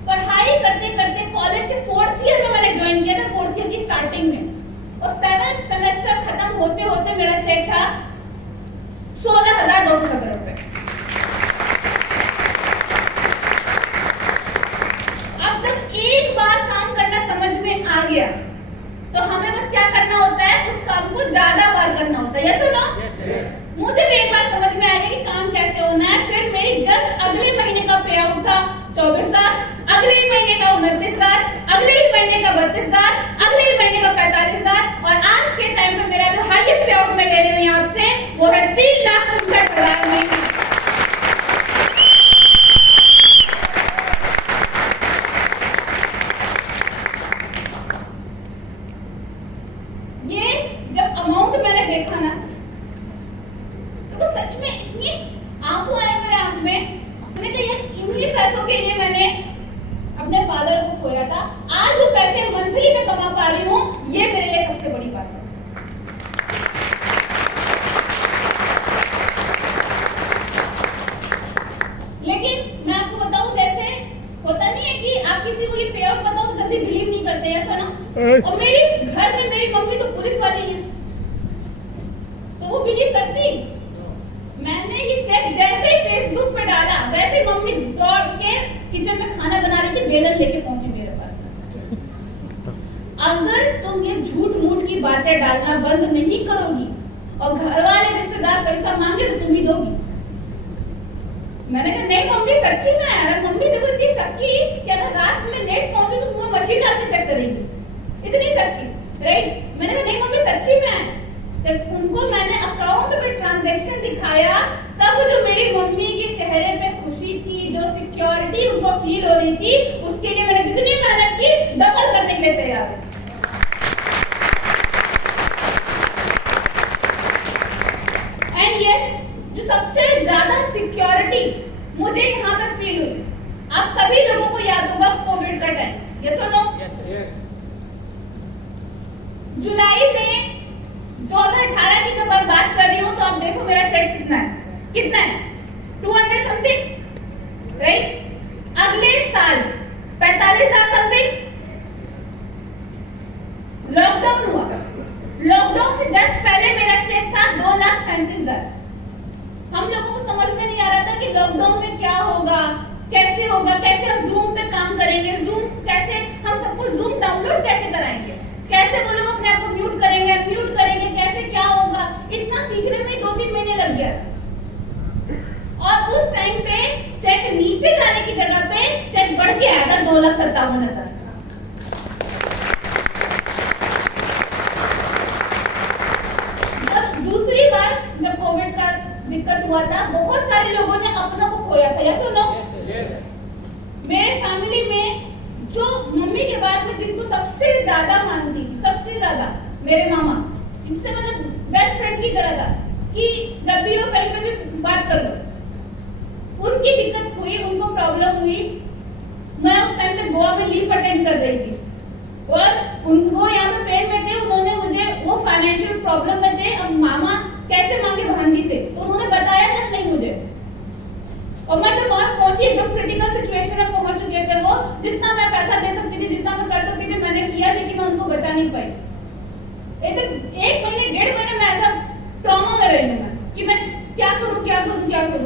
पढ़ाई करते करते कॉलेज के 4th ईयर में मैंने ज्वाइन किया था, 4th ईयर की स्टार्टिंग में। और 7th सेमेस्टर खत्म होते होते मेरा चेक था 16,270 रुपए। अब जब एक बार काम करना समझ में आ गया तो हमें बस क्या करना होता है, उस काम को ज्यादा बार करना होता है। Yes or no? मुझे भी एक बार समझ में आ गया कि काम कैसे होना है। फिर मेरी जस्ट अगले महीने का पे आउट था 24,000, अगले महीने का 29,000, अगले ही महीने का 32,000, अगले ही महीने का 45,000 और आज के टाइम पे मेरा जो हाईएस्ट पे आउट मैं ले रही हूँ आपसे वो है 3,59,000 महीने। ये जब अमाउंट मैंने देखा ना तो सच में इतनी आंसू आए मेरे आंख में। मैंने कहा यार इन्हीं पैसों के लिए मैंने अपने फादर को खोया था, आज वो पैसे मंथली में कमा पा रही हूँ, ये मेरे लिए सबसे बड़ी बात है। लेकिन मैं आपको बताऊं, जैसे होता नहीं है कि आप किसी को ये पे आउट बताओ तो जल्दी बिलीव नहीं करते हैं, ऐसा ना। और मेरे घर में मेरी मम्मी तो पुलिस वाली है, तो वो बिलीव करती। मैंने ये चेक जैसे ही फेसबुक पे डाला वैसे ही मम्मी दौड़ के किचन में खाना बना रही थी, बेलन लेके पहुंची मेरे पास। अगर तुम ये झूठ मूठ की बातें डालना बंद नहीं करोगी और घर वाले रिश्तेदार पैसा मांगे तो तुम ही दोगी। मैंने कहा नहीं मम्मी सच्ची में। अरे मम्मी देखो इतनी शक्की कि अगर रात में लेट पहुंचे तो मुंह में मशीन डाल के चेक करेंगी, इतनी शक्की, राइट। मैंने कहा नहीं मम्मी सच्ची में। जब उनको मैंने अकाउंट पे ट्रांजैक्शन दिखाया, तब जो मेरी मम्मी के चेहरे पे खुशी थी, जो सिक्योरिटी उनको फील हो रही थी, उसके लिए मैंने जितनी मेहनत की डबल करने के लिए तैयार हूं। एंड यस, जो सबसे ज्यादा सिक्योरिटी मुझे यहाँ पे फील हुई, आप सभी लोगों को याद होगा कोविड का टाइम, यस और नो? जुलाई में 2018 की जब मैं बात कर रही हूँ, तो आप देखो मेरा चेक कितना है 200 समथिंग, राइट? अगले साल 45,000 समथिंग लॉकडाउन हुआ। लॉकडाउन से जस्ट पहले मेरा चेक था 2,37,000। हम लोगों को समझ में नहीं आ रहा था कि लॉकडाउन में क्या होगा, कैसे होगा, कैसे हम जूम पे काम करेंगे, जूम कैसे, हम सबको जूम डाउनलोड कैसे कराएंगे, कैसे वो लोग अपने आप को म्यूट करेंगे, अनम्यूट करेंगे, कैसे क्या होगा, इतना सीखने में 2-3 महीने लग गया। और उस टाइम पे चेक नीचे जाने की जगह पे चेक बढ़ के आया था 2,57,000। जब दूसरी बार जब कोविड का दिक्कत हुआ था, बहुत सारे लोगों ने अपनों को खोया था, यस और नो? मेरे फैमिली में जो मम्मी के बाद में जिनको सबसे ज्यादा मानती, सबसे ज्यादा मेरे मामा, इनसे मतलब बेस्ट फ्रेंड की तरह था कि जब भी वो कहीं पे भी बात कर लो, उनकी दिक्कत हुई, उनको प्रॉब्लम हुई। मैं उस टाइम पे गोवा में लीव अटेंड कर रही थी और उनको यहाँ पे पेन में थे, उन्होंने मुझे, वो फाइनेंशियल प्रॉब्लम में थे, अब मामा कैसे मांगे भांजी से, तो उन्होंने बताया तक नहीं मुझे। और मैं जब वहां पहुंची, एकदम क्रिटिकल सिचुएशन में पहुंच चुके थे वो, जितना मैं पैसा दे सकती थी, जितना मैं कर सकती थी मैंने किया, लेकिन मैं उनको बचा नहीं पाई। एक महीने 1.5 महीने में ऐसा ट्रॉमा में रही हूं मैं कि मैं क्या करूं,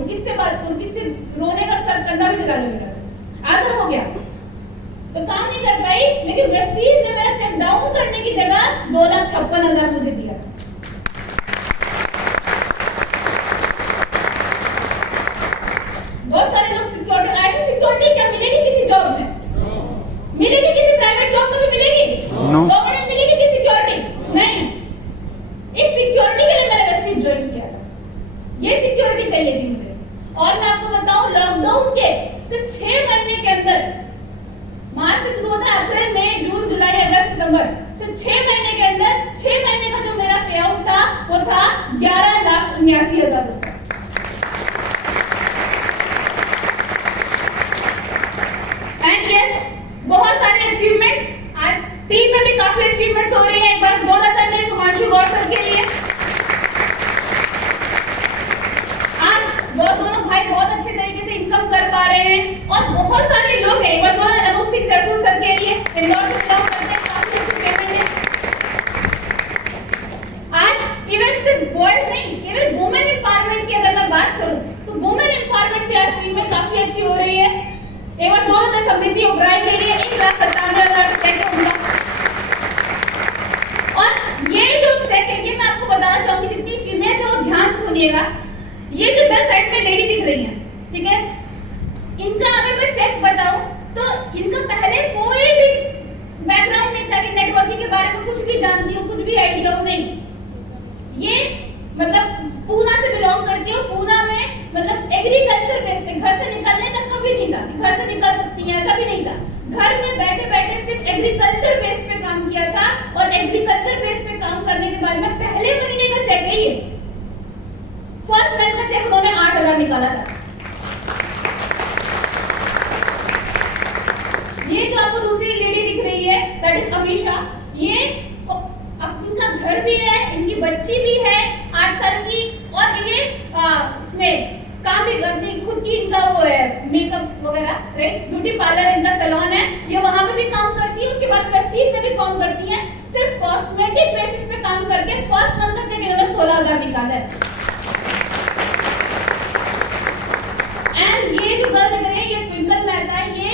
किससे बात करूं, किससे, रोने का सर कंधा भी चला गया मेरा, ऐसा हो गया, तो काम नहीं कर पाई। लेकिन वेस्टीज ने मेरा चेक डाउन करने की जगह 2,56,000 मुझे दिया। बहुत सारे लोग सिक्योरिटी, ऐसी सिक्योरिटी क्या मिलेगी किसी जॉब में? मिलेगी किसी प्राइवेट जॉब में भी मिलेगी? गवर्नमेंट में मिलेगी किसी सिक्योरिटी? नहीं। इस सिक्योरिटी के लिए मैंने वेस्टीज ज्वाइन किया था, ये सिक्योरिटी चाहिए थी मुझे। और मैं आपको बताऊं, लॉकडाउन के सिर्फ 6 महीने के अंदर, मार्च से शुरू होता है, अप्रैल, मई, जून, जुलाई, अगस्त, सितंबर, सिर्फ 6 महीने के अंदर, 6 महीने का जो मेरा पे आउट था वो था 11,79,000 रुपए। एंड यस, बहुत सारे अचीवमेंट्स, आज टीम में भी काफी अचीवमेंट्स हो रही है। एक बार जोड़ा करते हैं सुमांशु गौड़ सर के लिए। आज वो दोनों भाई बहुत अच्छे तरीके से इनकम कर पा रहे हैं और बहुत सारे लोग हैं। एक बार जोड़ा अनूप सिंह जैसुल सर के लिए, इंदौर से बिलोंग करते हैं, काफी अच्छी पेमेंट है। आज इवन सिर्फ बॉयज नहीं, इवन वुमेन एम्पावरमेंट की अगर मैं बात करूं तो वुमेन एम्पावरमेंट भी आज टीम में काफी अच्छी हो रही है। एक बार जोर से समृद्धि ओबराय के लिए 1,97,000 चेक है उनका। और ये जो चेक है, ये मैं आपको बताना चाहूंगी, जितनी फीमेल है वो ध्यान से सुनिएगा। ये जो 10 साइड में लेडी दिख रही है, ठीक है, इनका अगर मैं चेक बताऊं तो इनका पहले कोई भी बैकग्राउंड नहीं था कि नेटवर्किंग के बारे में कुछ भी जानती हो, कुछ भी आइडिया हो, नहीं। ये मतलब पूना से बिलोंग करती हो, पूना में मतलब एग्रीकल्चर बेस्ड है, घर से निकलने तक कभी नहीं था, घर से निकल सकती है, ऐसा भी नहीं था। घर में बैठे बैठे सिर्फ एग्रीकल्चर बेस पे काम किया था और एग्रीकल्चर बेस पे काम करने के बाद में पहले महीने का चेक है ये, फर्स्ट मंथ का चेक उन्होंने 8,000 निकाला था। ये जो आपको दूसरी लेडी दिख रही है, दैट इज अमीशा। ये अब इनका घर भी है, इनकी बच्ची भी है 8 साल की, और ये इसमें काम भी करती, खुद की इनका वो है मेकअप वगैरह, राइट, ब्यूटी पार्लर इनका सैलून है, ये वहां पे भी काम करती है, उसके बाद वेस्टीज में भी काम करती है। सिर्फ कॉस्मेटिक बेसिस पे काम करके फर्स्ट मंथ का चेक इन्होंने 16,000 निकाला है। एंड ये जो गर्ल दिख रही है, ये ट्विंकल मेहता है। ये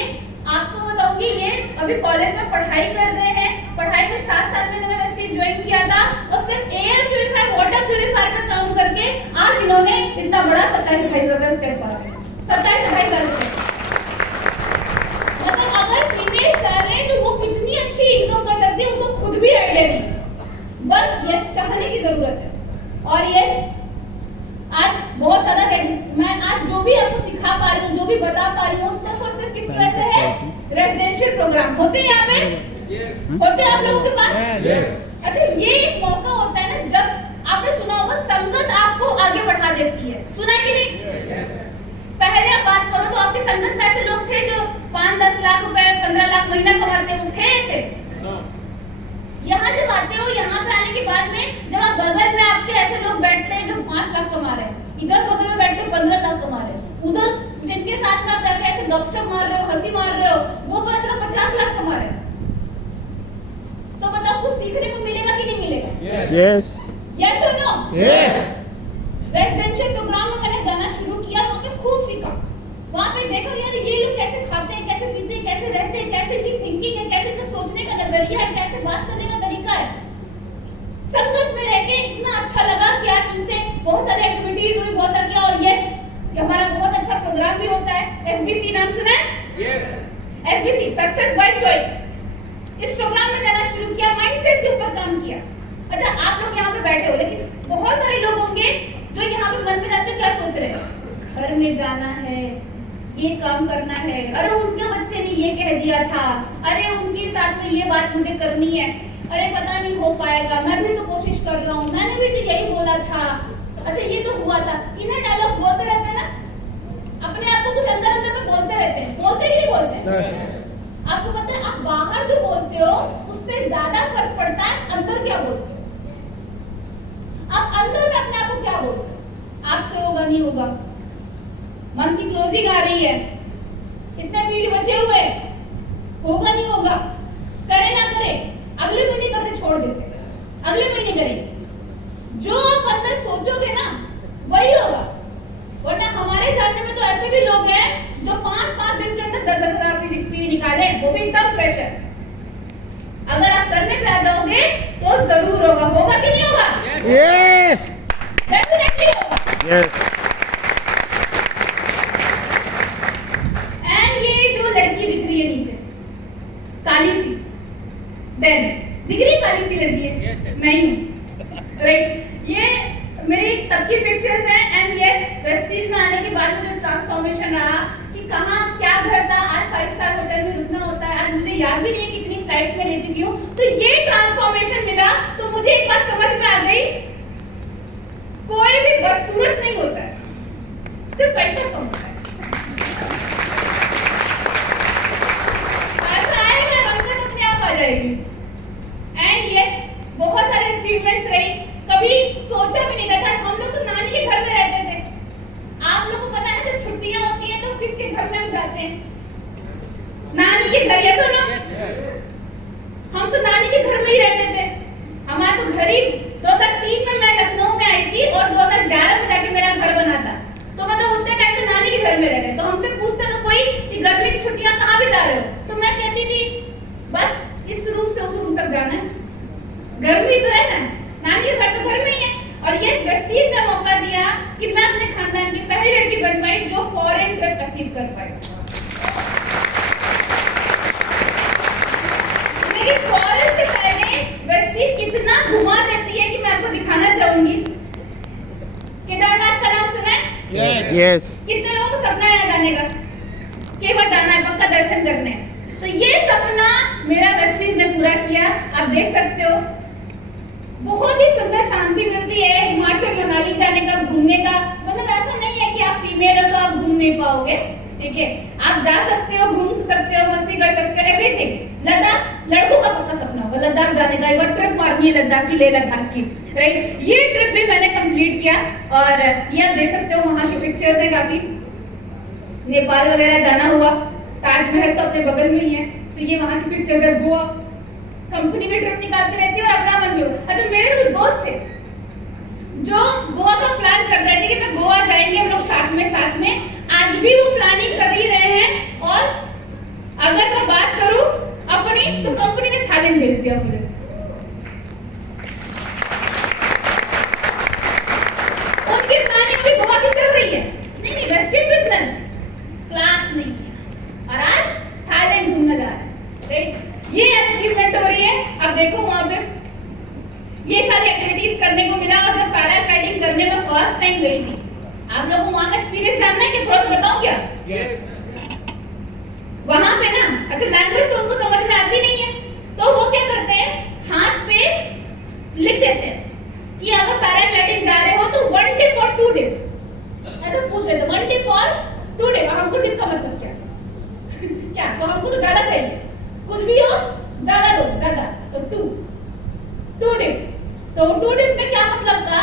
आपको बताऊंगी, ये अभी कॉलेज में पढ़ाई कर रहे हैं, पढ़ाई के साथ साथ में इन्होंने वेस्टीज ज्वाइन किया था और सिर्फ एयर प्यूरिफायर, वाटर प्यूरिफायर पे काम करके आज इन्होंने इतना बड़ा 27,000 चेक पाया है। 27,000 मतलब अगर फीमेल चाहे तो वो कितनी अच्छी इनकम कर सकती है, उनको खुद भी आइडिया नहीं, बस यस चाहने की जरूरत है। और यस, आज बहुत ज्यादा मैं आज जो भी आपको सिखा पा रही हूँ, जो भी बता पा रही हूँ, सिर्फ और सिर्फ किसकी वजह से है? रेजिडेंशियल प्रोग्राम होते हैं यहाँ पे, होते हैं आप लोगों के पास। अच्छा, ये एक मौका होता है ना, जब आपने सुना होगा संगत आपको आगे बढ़ा देती है, सुना है कि नहीं? पहले आप बात करो तो आपके संगत में ऐसे लोग थे जो 5-10 लाख रुपए 15 लाख महीना कमाते थे ऐसे। यहाँ जब आते हो, यहाँ पे आने के बाद में जब आप बगल में आपके ऐसे लोग बैठते हैं जो 5 लाख कमा रहे हैं, इधर बगल में बैठते 15 लाख कमा रहे हैं, उधर जिनके साथ में आप जाके ऐसे गपशप मार रहे हो, हंसी मार रहे हो, वो 50 लाख कमा रहे हैं। तो बताओ कुछ सीखने को मिलेगा कि नहीं मिलेगा? Yes yes or no? Yes. Residential programme में मैंने जाना शुरू किया, वहाँ पे खूब सीखा। वहाँ पे देखो यार, ये लोग कैसे खाते हैं, कैसे पीते हैं, कैसे रहते हैं, कैसे की थिंकिंग है, कैसे का सोचने का नजरिया है, कैसे बात करने का तरीका है। संगत में रह के इतना अच्छा लगा कि आज उनसे बहुत सारी एक्टिविटीज हुई, बहुत सारा किया। और यस, ये हमारा बहुत अच्छा प्रोग्राम भी होता है, SBC नाम सुना है? Yes, SBC success by choice. इस प्रोग्राम में जाना शुरू किया, माइंडसेट के ऊपर काम किया। अच्छा, आप लोग यहाँ पे बैठे हो, लेकिन बहुत सारे लोग होंगे जो यहाँ पे मन में जाते क्या सोच रहे हैं? घर में जाना है, ये काम करना है, अरे उनके बच्चे ने ये कह दिया था, अरे उनके साथ में ये बात मुझे करनी है, अरे पता नहीं हो पाएगा, मैं भी तो कोशिश कर रहा हूँ, मैंने भी तो यही बोला था, अच्छा ये तो हुआ था। इन्हें डायलॉग बोलते रहते हैं ना, अपने आप को कुछ अंदर अंदर में बोलते रहते हैं, बोलते कि नहीं बोलते? आपको पता है, आप बाहर जो बोलते हो उससे ज्यादा फर्क पड़ता है अंदर क्या बोलते हो। आप अंदर में अपने आप को क्या बोलते हो? आपसे होगा नहीं होगा, मन की क्लोजिंग आ रही है, कितने मिनट बचे हुए, होगा नहीं होगा, करे ना करे, अगले महीने करके छोड़ देते, अगले महीने करेंगे। जो आप अंदर सोचोगे ना वही होगा। वरना हमारे जानने में तो ऐसे भी लोग हैं जो 5-5 दिन के अंदर 10-10 हजार की जीपी निकाले, वो भी एकदम फ्रेश है। अगर आप करने पे आ जाओगे तो जरूर होगा, होगा कि नहीं होगा? यस डेफिनेटली होगा। यस। एंड ये जो लड़की दिख रही है नीचे, काली सी, देन दिख रही काली सी लड़की है, मैं ही हूँ, राइट? ये मेरी तब की पिक्चर्स हैं। एंड यस, वेस्टीज में आने के बाद में जो ट्रांसफॉर्मेशन रहा कि कहाँ क्या घर था, आज 5 स्टार होटल में रुकना होता है, आज मुझे याद भी नहीं है कितनी फ्लाइट्स में ले चुकी हूँ। तो ये ट्रांसफॉर्मेशन मिला तो मुझे एक बात समझ में आ गई, कोई भी बदसूरत नहीं होता है, सिर्फ पैसा कम होता है। ऐसा आएगा, रंगत अपने आप आ जाएगी। एंड यस, बहुत सारे अचीवमेंट्स रही, कभी सोचा भी नहीं था। हम लोग तो नानी के घर में रहते थे, आप लोगों को पता है जब छुट्टियां होती हैं तो किसके घर में हम जाते हैं? नानी के घर। या सुनो, हम तो नानी के घर में ही रहते थे। हमारा तो घर ही 2003 में मैं लखनऊ में आई थी और 2011 में जाके मेरा घर बना था। तो मतलब उतने टाइम तो नानी के घर में रहते। तो हमसे पूछता था कोई कि गर्मी की छुट्टियां कहाँ बिता रहे हो, तो मैं कहती थी बस इस रूम से उस रूम तक जाना है, गर्मी तो है ना, नानी के घर तो घर में ही है। और ये वेस्टीज ने मौका दिया कि मैं अपने खानदान की पहली लड़की बन पाई जो फॉरेन ट्रिप अचीव कर पाई। लेकिन फॉरेन से पहले वेस्टीज कितना घुमा देती है कि मैं आपको दिखाना चाहूंगी। केदारनाथ का नाम सुना है? Yes yes. कितने लोगों को सपना है जाने का, केवल जाना है, पक्का दर्शन करने। तो ये सपना मेरा वेस्टीज ने पूरा किया। आप देख सकते हो बहुत ही सुंदर शांति मिलती है हिमाचल मनाली जाने का, घूमने का। मतलब ऐसा नहीं है कि आप फीमेल हो तो आप घूम नहीं पाओगे, ठीक है? आप जा सकते हो, घूम सकते हो, मस्ती कर सकते हो, एवरीथिंग। लद्दाख लड़कों का पक्का सपना होगा लद्दाख जाने का, एक बार ट्रिप मारनी है लद्दाख की, लेह लद्दाख की, राइट? ये ट्रिप भी मैंने कंप्लीट किया और ये आप देख सकते हो वहाँ की पिक्चर्स है काफी। नेपाल वगैरह जाना हुआ, ताजमहल तो अपने बगल में ही है, तो ये वहाँ की पिक्चर्स है। गोवा कंपनी में ट्रिप निकालती रहती है और अपना मन भी होगा। अच्छा, मेरे कुछ दोस्त थे जो गोवा का प्लान कर रहे थे कि मैं गोवा जाएंगे हम लोग साथ में। आज भी वो प्लानिंग कर ही रहे हैं। और अगर मैं बात करूं अपनी, तो कंपनी ने थाईलैंड भेज दिया मुझे। उनकी प्लानिंग भी गोवा की चल रही है। नहीं, वेस्टर्न बिजनेस क्लास नहीं है और आज थाईलैंड घूमने जा रहे हैं, राइट? ये अचीवमेंट हो रही है। अब देखो वहां पे ये सारी एक्टिविटीज करने को मिला। और जब पैराग्लाइडिंग टिप का मतलब क्या क्या तो हमको तो ज्यादा चाहिए, कुछ भी हो ज्यादा दो, ज्यादा। तो टू टिप, तो टू टिप में क्या मतलब था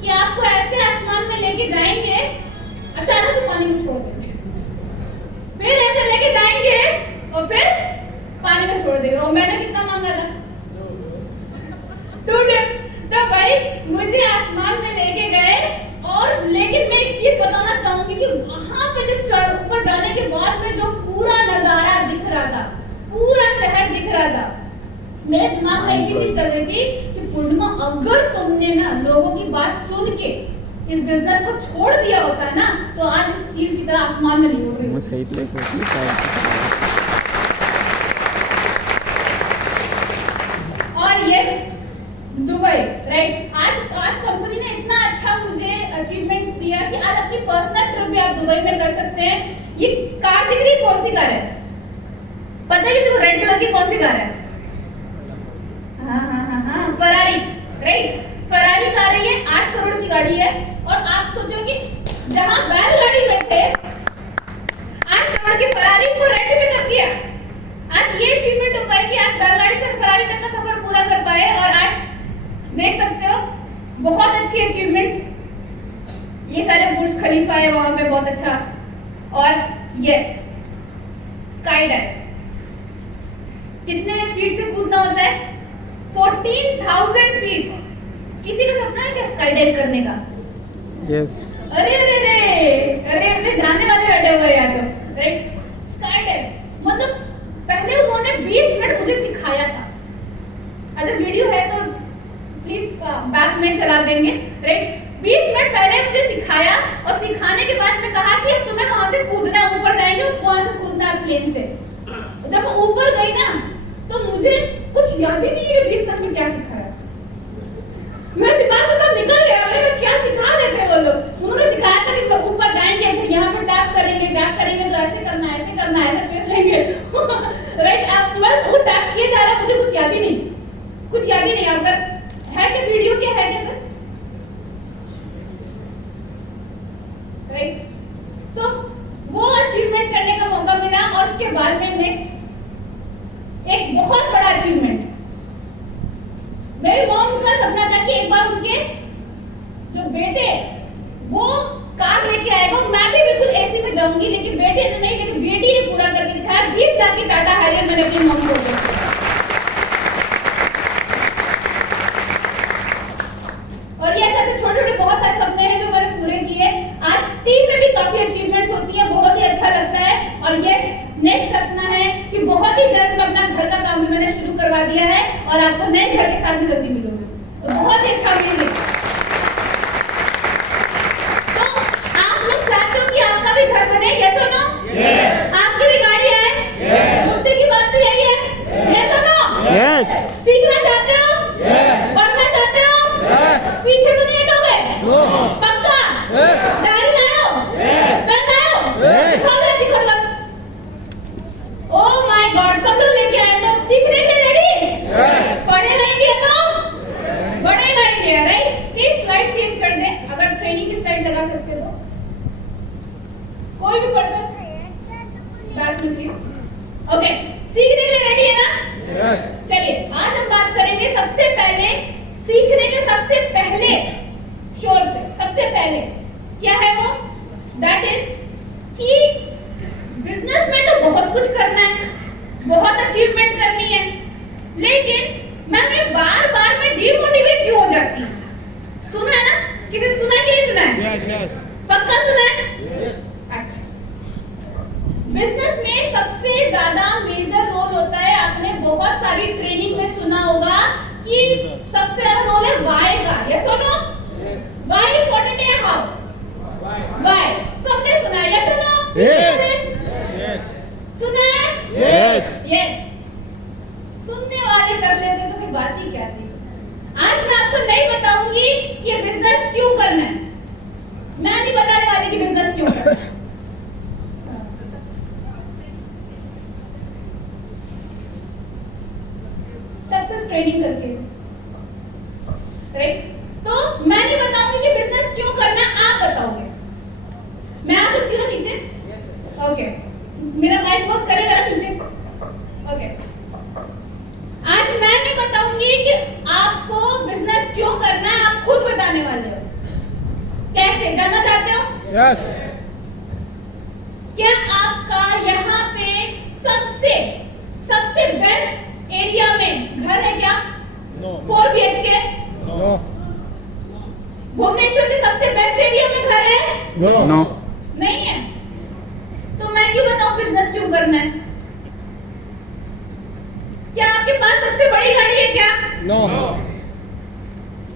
कि आपको ऐसे आसमान में लेके जाएंगे, अचानक से पानी में छोड़ देंगे, फिर ऐसे लेके जाएंगे और फिर पानी में छोड़ देगा। और मैंने कितना मांगा था? 2 टिप। तो भाई मुझे आसमान में लेके गए, और लेकिन मैं एक चीज बताना चाहूंगी कि वहां पे जब ऊपर जाने के बाद में जो पूरा नजारा दिख रहा था, पूरा शहर दिख रहा था, मेरे दिमाग में एक ही चीज चल रही थी कि पूर्णिमा, अगर तुमने ना लोगों की बात सुन के इस बिजनेस को छोड़ दिया होता है ना, तो आज इस चीज की तरह आसमान में नहीं उड़ रही। और यस, दुबई, राइट। आज कंपनी ने इतना अच्छा मुझे अचीवमेंट दिया कि आज अपनी पर्सनल ट्रिप भी आप दुबई में कर सकते हैं। ये कार दिख रही कौन सी कार है? पता है किसी को? रेड कलर की कौन सी कार है? हाँ, फरारी, राइट। फरारी कार है ये, 8 करोड़ की गाड़ी है। और आप सोचो कि जहां बैलगाड़ी में थे, 8 करोड़ की फरारी को रेंट पे कर दिया। आज ये अचीवमेंट हो पाई कि आज बैलगाड़ी से फरारी तक का सफर पूरा कर पाए। और आज देख सकते हो बहुत अच्छी अचीवमेंट्स, ये सारे बुर्ज खलीफा है वहां पे, बहुत अच्छा। और यस, स्काई डाइव, कितने फीट से कूदना होता है? 14,000 फीट। किसी का सपना है क्या स्काई डाइव करने का? यस। अरे अरे अरे अरे, अपने जानने वाले बैठे हुए यार, तो राइट। स्काई डाइव मतलब पहले उन्होंने 20 मिनट मुझे सिखाया था। अच्छा वीडियो है तो प्लीज बैक में चला देंगे, राइट। 20 मिनट पहले मुझे सिखाया, और सिखाने के बाद मैं कहा कि अब तुम्हें वहां से कूदना, ऊपर जाएंगे वहां से कूदना है प्लेन से। जब मैं ऊपर गई ना, तो मुझे कुछ याद ही नहीं है 20 मिनट में क्या सिखाया। मेरे दिमाग से सब निकल गया, मैं क्या सिखा रहे थे वो लोग। उन्होंने सिखाया था कि ऊपर जाएंगे तो यहाँ पर टैप करेंगे तो ऐसे करना है, ऐसे फेस लेंगे राइट। अब बस वो टैप किए जा रहा है, मुझे कुछ याद ही नहीं। अगर है कि वीडियो क्या है कैसे, राइट। तो वो अचीवमेंट करने का मौका मिला। और उसके बाद में नेक्स्ट एक बहुत बड़ा अचीवमेंट, मेरी मॉम का सपना था कि एक बार उनके जो बेटे वो कार लेके आएगा, मैं भी बिल्कुल एसी में जाऊंगी, लेकिन बेटे ने नहीं, लेकिन बेटी ने पूरा करके दिखाया। 20 लाख की टाटा हैरियर मैंने अपनी मॉम को दी। और ये ऐसे छोटे-छोटे बहुत सारे सपने हैं जो मैंने पूरे किए। आज टीम में भी काफी अचीवमेंट्स होती है, बहुत ही अच्छा लगता है। और ये नेक्स्ट सपना है कि बहुत ही जल्द मैं अपना घर का काम भी मैंने शुरू करवा दिया है, और आपको नए घर के साथ भी जल्दी मिलूंगी। तो बहुत ही अच्छा म्यूजिक। तो आप लोग चाहते हो कि आपका भी घर बने, यस और नो? आपकी भी गाड़ी है? मुद्दे की बात तो यही है, यस और नो? सीखना चाहते हो? पढ़ना चाहते हो? पीछे तो नहीं हटोगे? पक्का? डायरी लाओ? पेन लाओ? दिखा दो। ओह माय गॉड, सब लोग लेके आए। तो सीखने के लिए रेडी? पढ़ेगा इंडिया तो बढ़ेगा India, right. Please slide change कर दे, अगर ट्रेनिंग की स्लाइड लगा सकते हो तो। कोई भी पर्सन बैक में प्लीज। ओके, सीखने के लिए रेडी है ना? चलिए आज हम बात करेंगे सबसे पहले सीखने के सबसे पहले शोर पे। सबसे पहले क्या है वो? दैट इज कि बिजनेस में तो बहुत कुछ करना है, बहुत अचीवमेंट करनी है, लेकिन मैं बार-बार मैं डिमोटिवेट क्यों हो जाती हूँ? सुना है ना? किसी सुना है कि नहीं सुना है? पक्का सुना है? अच्छा, बिजनेस में सबसे ज्यादा मेजर रोल होता है, आपने बहुत सारी ट्रेनिंग में सुना होगा कि सबसे ज्यादा रोल है वाई का। Yes or no? Y important है, हाउ? वाई सबने सुना है, यस और नो? सुना है? यस। सुनने वाले कर लेते तो फिर बात ही क्या थी। आज मैं आपको नहीं बताऊंगी कि ये बिजनेस क्यों करना है, मैं नहीं बताने वाली कि बिजनेस क्यों करना है। सक्सेस ट्रेनिंग करके, राइट। तो मैं नहीं बताऊंगी कि बिजनेस क्यों करना, आप बताओगे। मैं आ सकती हूँ ना नीचे? ओके, मेरा माइक वर्क करेगा ना मुझे? ओके, आज मैं नहीं बताऊंगी कि आपको बिजनेस क्यों करना है, आप खुद बताने वाले हो। कैसे जानना चाहते हो? यस। क्या आपका यहाँ पे सबसे सबसे बेस्ट एरिया में घर है क्या? No 4 BHK? नो भुवनेश्वर के सबसे बेस्ट एरिया में घर है? नो नहीं है। तो मैं क्यों बताऊं बिजनेस क्यों करना है? क्या आपके पास सबसे बड़ी गाड़ी है क्या? नो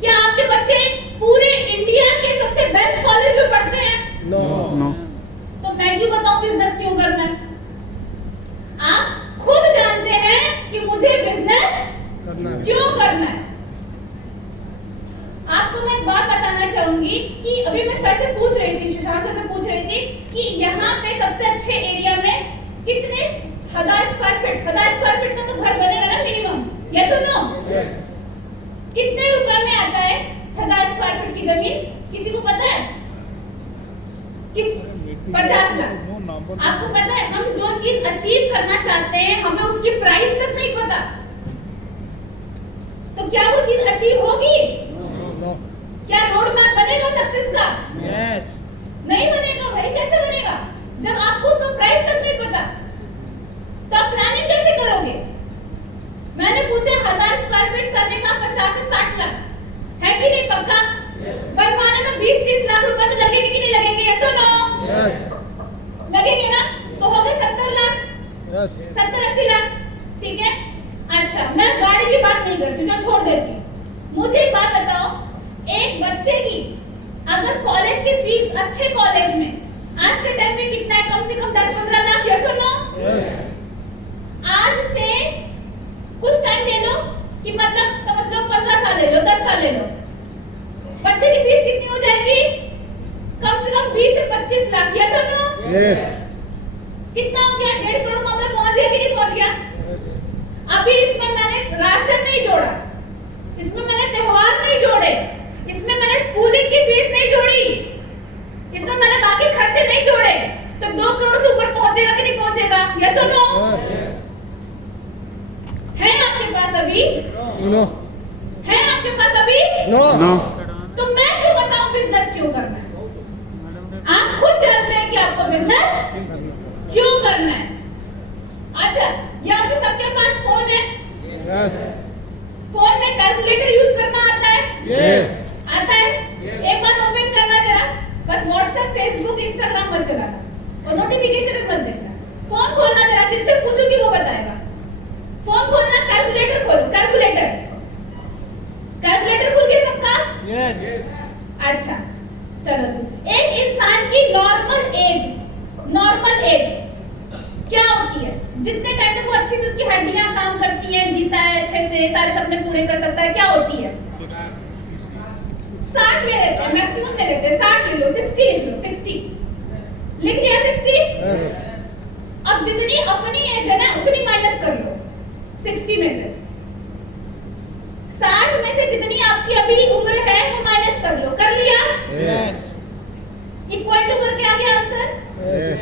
क्या आपके बच्चे पूरे इंडिया के सबसे बेस्ट कॉलेज में पढ़ते हैं? नो नो तो मैं क्यों बताऊं बिजनेस क्यों करना है? आप खुद जानते हैं कि मुझे बिजनेस करना है। क्यों करना है। आपको मैं एक बात बताना चाहूंगी कि अभी मैं सर से पूछ रही थी, सुशांत सर से पूछ रही थी कि यहाँ पे सबसे अच्छे एरिया में कितने 1000 स्क्वायर फीट का तो घर बनेगा ना minimum? Yes or no? Yes. कितने रुपए में आता है 1000 स्क्वायर फीट की जमीन? किसी को पता है? 50 लाख। आपको पता है हम जो चीज अचीव करना चाहते हैं हमें उसकी प्राइस तक नहीं पता, तो क्या वो चीज अचीव होगी? नो क्या रोड मैप बनेगा सक्सेस का? यस। नहीं बनेगा भाई। कैसे बनेगा जब आपको उसका प्राइस तक नहीं पता? तो आप प्लानिंग कैसे करोगे? मैंने पूछा 1000 स्क्वायर फीट, सर ने कहा 50 से 60 लाख है कि नहीं? पक्का? बनवाने में 20-30 लाख रुपए तो लगेंगे कि नहीं लगेंगे? ये तो नो यस। लगेंगे ना? तो हो गए 70 लाख, यस। 70-80 लाख। ठीक है, अच्छा मैं गाड़ी की बात नहीं करती, जो छोड़ देती। मुझे एक बात बताओ, एक बच्चे की अगर कॉलेज की फीस अच्छे कॉलेज में आज के टाइम में कितना है? कम से कम 10-15 lakh. Yes or no? Yes. आज से कुछ टाइम ले लो कि मतलब समझ लो 15 साल ले लो, 10 साल ले लो, बच्चे की फीस कितनी हो जाएगी? कम से कम 20 से 25 lakh. Yes or no? Yes. कितना हो गया? 1.5 करोड़ मामला पहुंच गया कि नहीं पहुंच गया? अभी इसमें मैंने राशन नहीं जोड़ा, इसमें मैंने त्योहार नहीं जोड़े, इसमें मैंने स्कूलिंग की फीस नहीं जोड़ी, इसमें मैंने बाकी खर्चे नहीं जोड़े, तो 2 करोड़ से ऊपर पहुंचेगा कि नहीं पहुंचेगा? Yes or no? है आपके पास अभी? नो है आपके पास अभी? नो नो तो मैं क्यों बताऊं बिजनेस क्यों करना है? आप खुद जानते हैं कि आपको बिजनेस क्यों करना है। अच्छा, यहाँ पे सबके पास फोन है, यस। फोन में कैलकुलेटर यूज करना आता है? यस। आता है? एक बार ओपन करना जरा, बस व्हाट्सएप, फेसबुक, इंस्टाग्राम मत चलाना और नोटिफिकेशन भी मत देखना। फोन खोलना जरा, जिससे पूछूंगी वो बताएगा। फोन खोलना, कैलकुलेटर खोलो, कैलकुलेटर खोल गया सबका? यस। अच्छा चलो जी, एक इंसान की नॉर्मल एज क्या होती है? जितने टाइम तक वो अच्छे से उसकी हड्डियां काम करती हैं, जीता है अच्छे से, सारे सपने पूरे कर सकता है, क्या होती है? 60 ले लेते हैं, मैक्सिमम ले लेते हैं, 60 ले लो, 60 लिख लो, 60 लिख लिया 60। अब जितनी अपनी एज है ना उतनी माइनस कर लो 60 में से। 60 में से जितनी आपकी अभी उम्र है वो माइनस कर लो। कर लिया? यस। इक्वल टू करके आ गया आंसर। यस।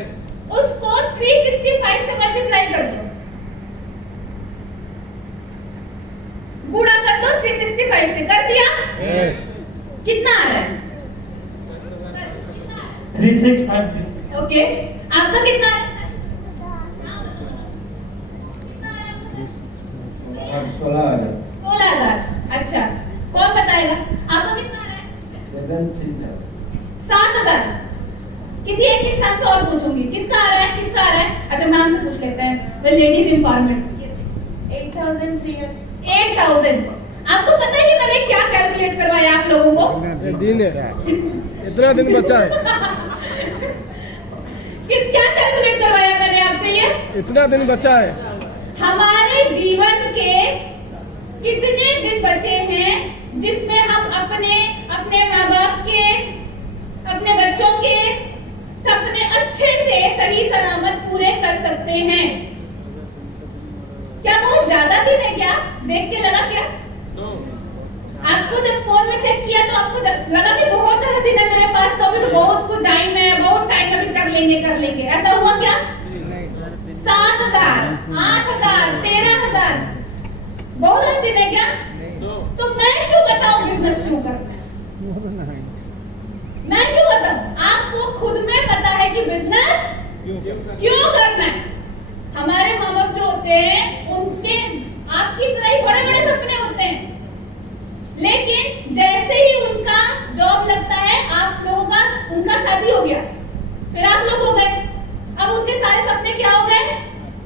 उसको 365 से मल्टीप्लाई कर दो, गुणा कर दो 365 से। कर दिया? यस। कितना आ रहा है? 3653 ओके, आपका कितना आ रहा है? कितना आ रहा है? 16,000। अच्छा, कौन बताएगा? आपका कितना आ रहा है? 7,000। किसी एक इंसान से और पूछूंगी, किसका आ रहा है? किसका आ रहा है? अच्छा मैम से पूछ लेते हैं, लेडीज एम्पावरमेंट। 8,000। आपको पता है कि मैंने क्या कैलकुलेट करवाया आप लोगों को? दिन है, इतना दिन बचा है, कि क्या कैलकुलेट करवाया मैंने आपसे? ये इतना दिन बचा है। हमारे जीवन के कितने दिन बचे हैं जिसमें हम अपने माँ बाप के, अपने बच्चों के सपने अच्छे से सही सलामत पूरे कर सकते हैं? क्या बहुत ज्यादा दिन है क्या? देख के लगा क्या? आपको जब फोन में चेक किया तो आपको लगा कि बहुत ज्यादा दिन है मेरे पास, तो अभी तो बहुत कुछ टाइम है, बहुत टाइम अभी कर लेंगे, ऐसा हुआ क्या? 7,000, 8,000, 13,000 बहुत ज्यादा दिन है क्या? तो मैं क्यों बताऊं बिजनेस क्यों करना है? मैं क्यों बताऊं? आपको खुद में पता है कि बिजनेस क्यों करना है। हमारे माँ बाप जो होते हैं उनके आपकी तरह ही बड़े बड़े सपने होते हैं, लेकिन जैसे ही उनका जॉब लगता है, आप लोगों का उनका शादी हो गया, फिर आप लोग हो गए, अब उनके सारे सपने क्या हो गए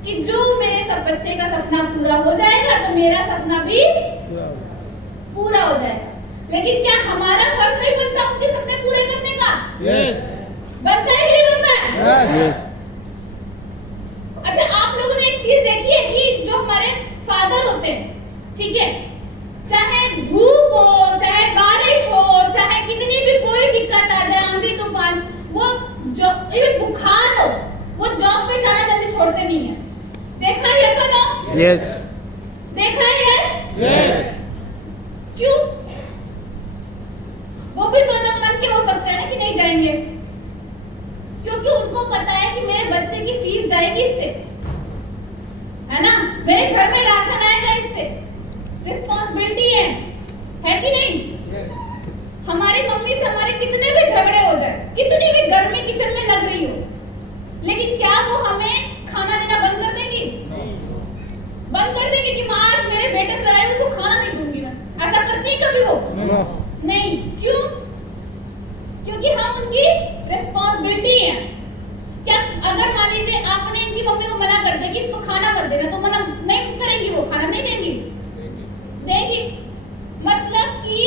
कि जो मेरे सब बच्चे का सपना पूरा हो जाएगा तो मेरा सपना भी पूरा हो जाएगा। लेकिन क्या हमारा फर्ज नहीं बनता उनके सपने पूरे करने का? यस। बनता है कि नहीं बनता है? यस। अच्छा, आप लोगों ने एक चीज देखी है कि जो हमारे फादर होते हैं, ठीक है, चाहे धूप हो, चाहे बारिश हो, चाहे कितनी भी कोई दिक्कत आ जाए, आंधी तूफान, वो जो इवन बुखार हो, वो जॉब पे जाना जल्दी छोड़ते नहीं है। देखा है ऐसा ना? यस। देखा है? यस। यस। क्यों? वो भी तो एकदम मन के हो सकते हैं ना कि नहीं जाएंगे, क्योंकि उनको पता है कि मेरे बच्चे की फीस जाएगी इससे, है ना, मेरे घर में राशन आएगा इससे, रिस्पॉन्सिबिलिटी है कि नहीं? हमारी मम्मी से हमारे कितने भी झगड़े हो जाए, कितनी भी गर्मी किचन में लग रही हो, लेकिन क्या वो हमें खाना देना बंद कर देंगी? बंद कर देंगी कि माँ आज मेरे बेटे से लड़ाई, उसको खाना नहीं दूंगी मैं? ऐसा करती है कभी वो? नहीं। क्यों? क्योंकि हम उनकी रिस्पॉन्सिबिलिटी है। क्या अगर मान लीजिए आपने इनकी मम्मी को मना कर दिया कि इसको खाना मत देना, तो मना नहीं करेंगी, वो खाना नहीं देंगी? देंगी। मतलब कि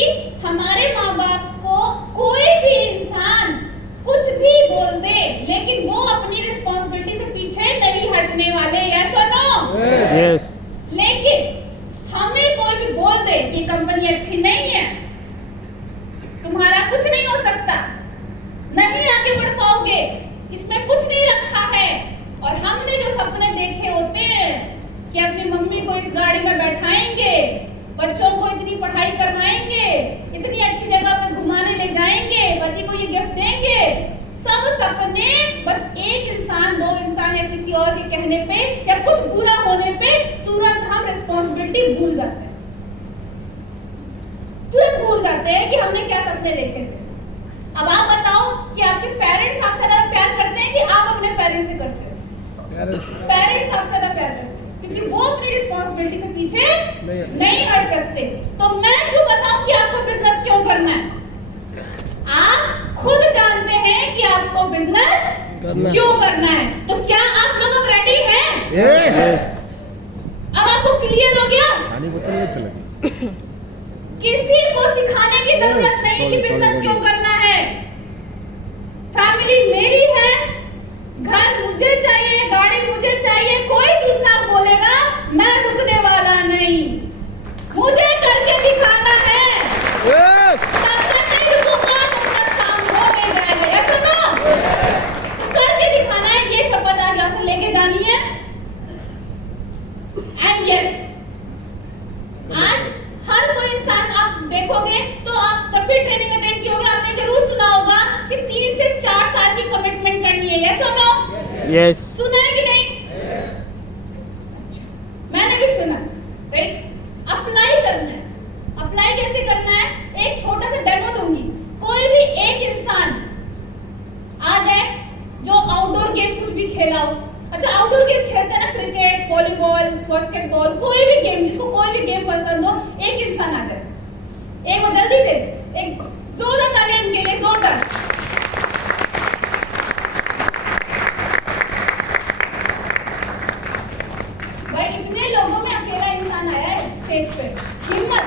हमारे माँ बाप को कोई भी इंसान कुछ भी बोल दे, लेकिन वो अपनी रिस्पॉन्सिबिलिटी से पीछे नहीं हटने वाले। Yes or no? यस। लेकिन हमें कोई भी बोल दे कि कंपनी अच्छी नहीं है, तुम्हारा कुछ नहीं हो सकता, नहीं आगे बढ़ पाओगे, इसमें कुछ नहीं रखा है, और हमने जो सपने देखे होते हैं कि अपनी मम्मी को इस गाड़ी में बैठाएंगे, बच्चों को इतनी पढ़ाई करवाएंगे, इतनी अच्छी जगह पे घुमाने ले जाएंगे, पति को ये गिफ्ट देंगे, सब सपने बस एक इंसान, दो इंसान या किसी और के कहने पे या कुछ बुरा होने पे तुरंत हम रिस्पॉन्सिबिलिटी भूल जाते हैं, तुरंत भूल जाते हैं कि हमने क्या सपने देखे थे। अब आप बताओ कि आपके पेरेंट्स आपसे ज्यादा प्यार करते हैं कि आप अपने पेरेंट्स से करते हो? पेरेंट्स आपसे ज्यादा प्यार करते हैं, क्योंकि वो अपनी रिस्पॉन्सिबिलिटी से पीछे नहीं हट सकते। तो मैं क्यों बताऊं कि आपको बिजनेस क्यों करना है? आप खुद जानते हैं कि आपको बिजनेस क्यों करना है। तो क्या आप लोग अब रेडी हैं? यस। अब आपको क्लियर हो गया? पानी बोतल नहीं चलेगी। किसी को सिखाने की जरूरत नहीं कि बिजनेस क्यों करना है। फैमिली मेरी है, घर मुझे चाहिए, गाड़ी मुझे चाहिए, कोई दूसरा बोलेगा मैं रुकने वाला नहीं, मुझे करके दिखाना है। तब तक नहीं रुकूंगा, तब तक काम हो नहीं जाएगा। या सुनो, करके दिखाना है, ये शपथ आज यहाँ से लेके जानी है। एंड यस, आज हर कोई इंसान आप देखोगे तो आप जब भी ट्रेनिंग अटेंड किए होंगे, आपने जरूर सुना होगा कि 3 से 4 साल की कमिटमेंट करनी है। Yes or no? यस। सुना है कि नहीं? मैंने भी सुना। राइट? अप्लाई करना है। अप्लाई कैसे करना है? एक छोटा सा डेमो दूंगी। कोई भी एक इंसान आ जाए जो आउटडोर गेम कुछ भी खेला हो। अच्छा, आउटडोर गेम खेलते हैं ना, क्रिकेट, वॉलीबॉल, बास्केटबॉल, कोई भी गेम, जिसको कोई भी गेम पसंद हो, एक इंसान आ जाए। एक बार जल्दी से एक जोरदार तालियां इनके लिए, जोरदार। भाई इतने लोगों में अकेला इंसान आया है स्टेज पे। हिम्मत,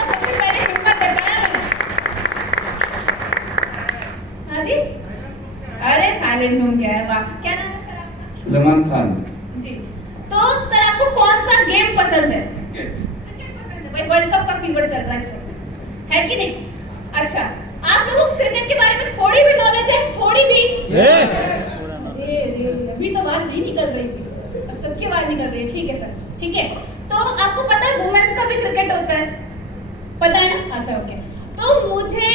सबसे पहले हिम्मत बताया मैंने। हाँ जी, अरे थाईलैंड में गया है। वाह, क्या नाम है सर आपका? सुलेमान खान जी। तो सर आपको कौन सा गेम पसंद है? क्रिकेट पसंद है। भाई वर्ल्ड कप का फीवर चल रहा है इस वक्त, है कि नहीं? अच्छा, आप लोगों को क्रिकेट के बारे में थोड़ी भी नॉलेज है? थोड़ी भी? यस। अभी तो बात नहीं निकल रही थी, अब सबकी बात निकल रही है। ठीक है सर, ठीक है। तो आपको पता है वुमेन्स का भी क्रिकेट होता है, पता है ना? अच्छा ओके। तो मुझे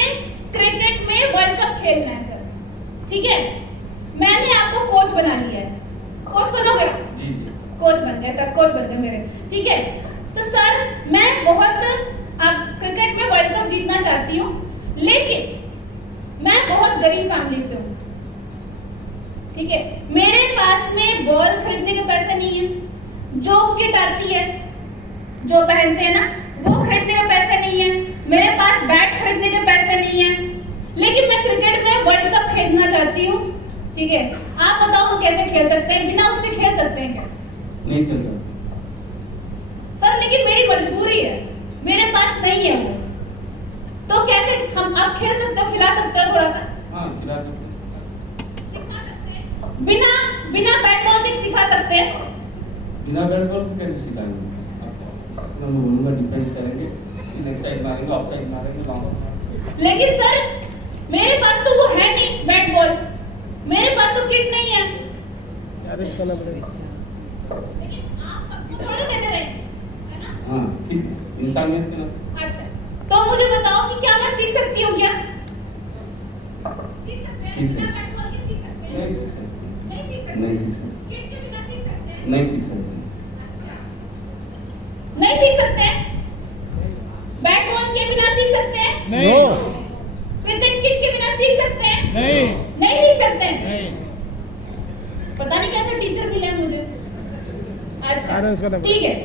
क्रिकेट में वर्ल्ड कप खेलना है सर, ठीक है? मैंने आपको कोच बना लिया है, कोच बनोगे? जी जी। कोच बन गए, सब कोच बन गए मेरे, ठीक है? तो सर मैं बहुत क्रिकेट में वर्ल्ड कप जीतना चाहती हूँ, लेकिन मैं बहुत गरीब फैमिली से हूँ, ठीक है? मेरे पास में बॉल खरीदने के पैसे नहीं है, जो किट आती है जो पहनते हैं ना वो खरीदने के पैसे नहीं है, मेरे पास बैट खरीदने के पैसे नहीं है, लेकिन मैं क्रिकेट में वर्ल्ड कप खेलना चाहती हूँ, ठीक है? आप बताओ हम कैसे खेल सकते हैं? बिना उसके खेल सकते हैं क्या? नहीं खेल सकते सर लेकिन मेरी मजबूरी है, मेरे पास नहीं है वो, तो कैसे हम आप खेल सकते हो, खिला सकते हो थोड़ा सा? हाँ खिला सकते सिखा सकते हैं? बिना बिना बैट बॉल के सिखा सकते हैं? बिना बैट बॉल को कैसे सिखाएंगे? आपको मैं बोलूँगा डिफेंस करेंगे, लेग साइड मारेंगे, ऑफ साइड मारेंगे, लॉन्ग। लेकिन सर मेरे पास तो वो है नहीं बैट बॉल, मेरे पास तो किट नहीं है, अरेंज करना पड़ेगा। लेकिन आप सबको थोड़ा देते रहे, है ना? हाँ ठीक है, इंसानियत के नाते। अच्छा तो मुझे बताओ कि क्या मैं सीख सकती हूँ क्या? सीख सकते हैं? सीख बिना सकते। बैट बॉल के सीख सकते हैं? नहीं सीख सकते, नहीं सीख सकते? नहीं सीख सकते, किट के बिना सीख सकते हैं? नहीं सीख सकते। अच्छा नहीं सीख सकते हैं? बैट बॉल के बिना सीख सकते हैं? नो क्रिकेट किट के बिना सीख सकते हैं? नहीं नहीं सीख सकते हैं? नहीं। पता नहीं कैसे टीचर मिले हैं मुझे। अच्छा अरेंज करना ठीक है।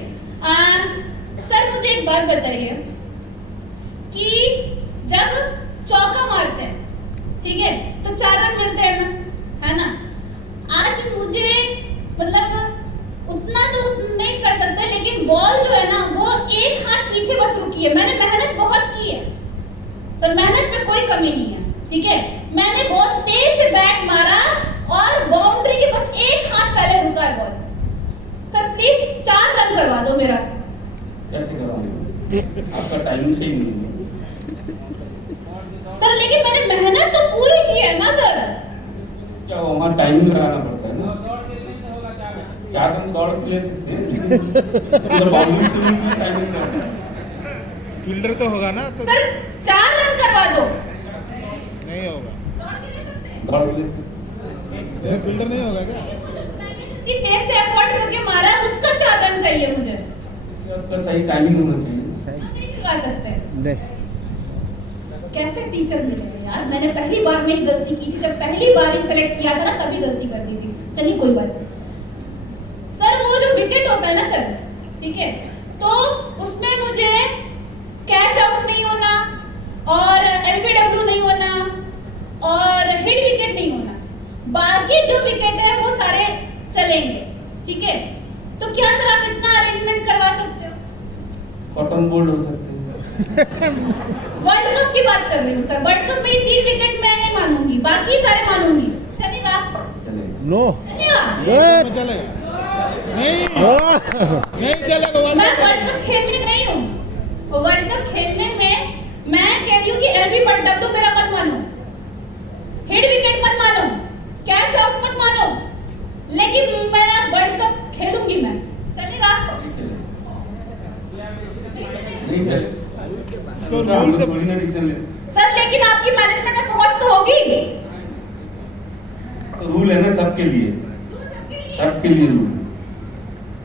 सर मुझे एक बात बताइए कि जब चौका मारते हैं, ठीक है, तो 4 रन मिलते हैं ना, है ना? आज मुझे मतलब उतना तो नहीं कर सकते, लेकिन बॉल जो है ना वो एक हाथ पीछे बस रुकी है, मैंने मेहनत बहुत की है, तो मेहनत में कोई कमी नहीं है, ठीक है? मैंने बहुत तेज से बैट मारा और बाउंड्री के बस एक हाथ पहले रुका है बॉल। सर प्लीज 4 रन करवा दो मेरा। कैसे करवाएंगे? आपका टाइमिंग सही नहीं है। सर लेकिन मैंने मेहनत तो पूरी की है ना सर। क्या वो हमारा टाइमिंग लगाना पड़ता है ना? 4 रन दौड़ के ले सकते हैं, अगर बाउंड्री के लिए टाइमिंग करना है। फील्डर तो होगा ना, तो सर 4 रन करवा दो। नहीं होगा। दौड़ के ले सकते हैं? दौड़ के ले सकते फील्डर नहीं होगा क्या? लेकिन वो जो मैंने जो इतनी तेज से एफर्ट करके मारा है, उसका 4 रन चाहिए मुझे। हैं। आपका सही टाइमिंग होना चाहिए। नहीं करवा सकते। ले कैसे टीचर मिले यार? मैंने पहली बार में ही गलती की थी, जब पहली बार ही सेलेक्ट किया था ना तभी गलती कर दी थी। चलिए कोई बात नहीं। सर वो जो विकेट होता है ना सर, ठीक है, तो उसमें मुझे कैच आउट नहीं होना और एलबीडब्ल्यू नहीं होना और हिट विकेट नहीं होना, बाकी जो विकेट है वो सारे चलेंगे, ठीक है? तो क्या सर आप इतना अरेंजमेंट करवा सकते हो? कॉटन बोल्ड हो सकते हैं। वर्ल्ड कप की बात कर रही हूँ सर, वर्ल्ड कप में 3 विकेट मैं नहीं मानूंगी, बाकी सारे मानूंगी। चलेगा? चलेगा। नो चलेगा? में चलेगा नहीं नहीं चलेगा। मैं वर्ल्ड कप खेलने नहीं हूँ, वर्ल्ड कप खेलने में मैं कह रही हूँ कि एलबीडब्ल्यू मेरा मत मानो, हिट विकेट मत मानो, कैच आउट मत मानो, लेकिन मेरा वर्ल्ड कप खेलूंगी मैं। चलेगा? नहीं चलेगा। नहीं चलेगा? नहीं चलेगा। तो हम रूल लोग से थोड़ी ना डिसीजन लेते। सर लेकिन आपकी मैनेजमेंट में पहुंच तो होगी। तो रूल है ना सबके लिए, सबके लिए रूल।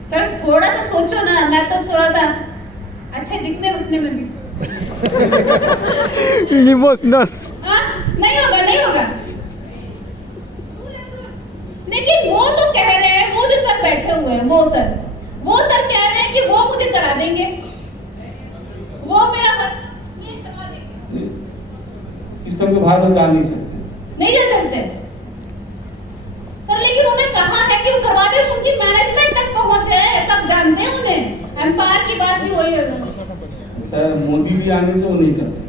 सर थोड़ा तो सोचो ना, मैं तो थोड़ा सा अच्छे दिखने उठने में भी। इमोशनल। हाँ नहीं होगा, नहीं होगा। लेकिन वो तो कह रहे हैं, वो जो सर बैठे हुए हैं वो सर कह रहे हैं कि वो मुझे करा देंगे, वो मेरा ये करवा देंगे। सिस्टम के बाहर जा नहीं सकते। नहीं जा सकते सर, लेकिन उन्हें कहा है कि वो करवा दे, उनकी मैनेजमेंट तक पहुंच है, सब जानते हैं उन्हें। एम्पायर की बात भी वही है सर, मोदी भी आने से वो नहीं करते।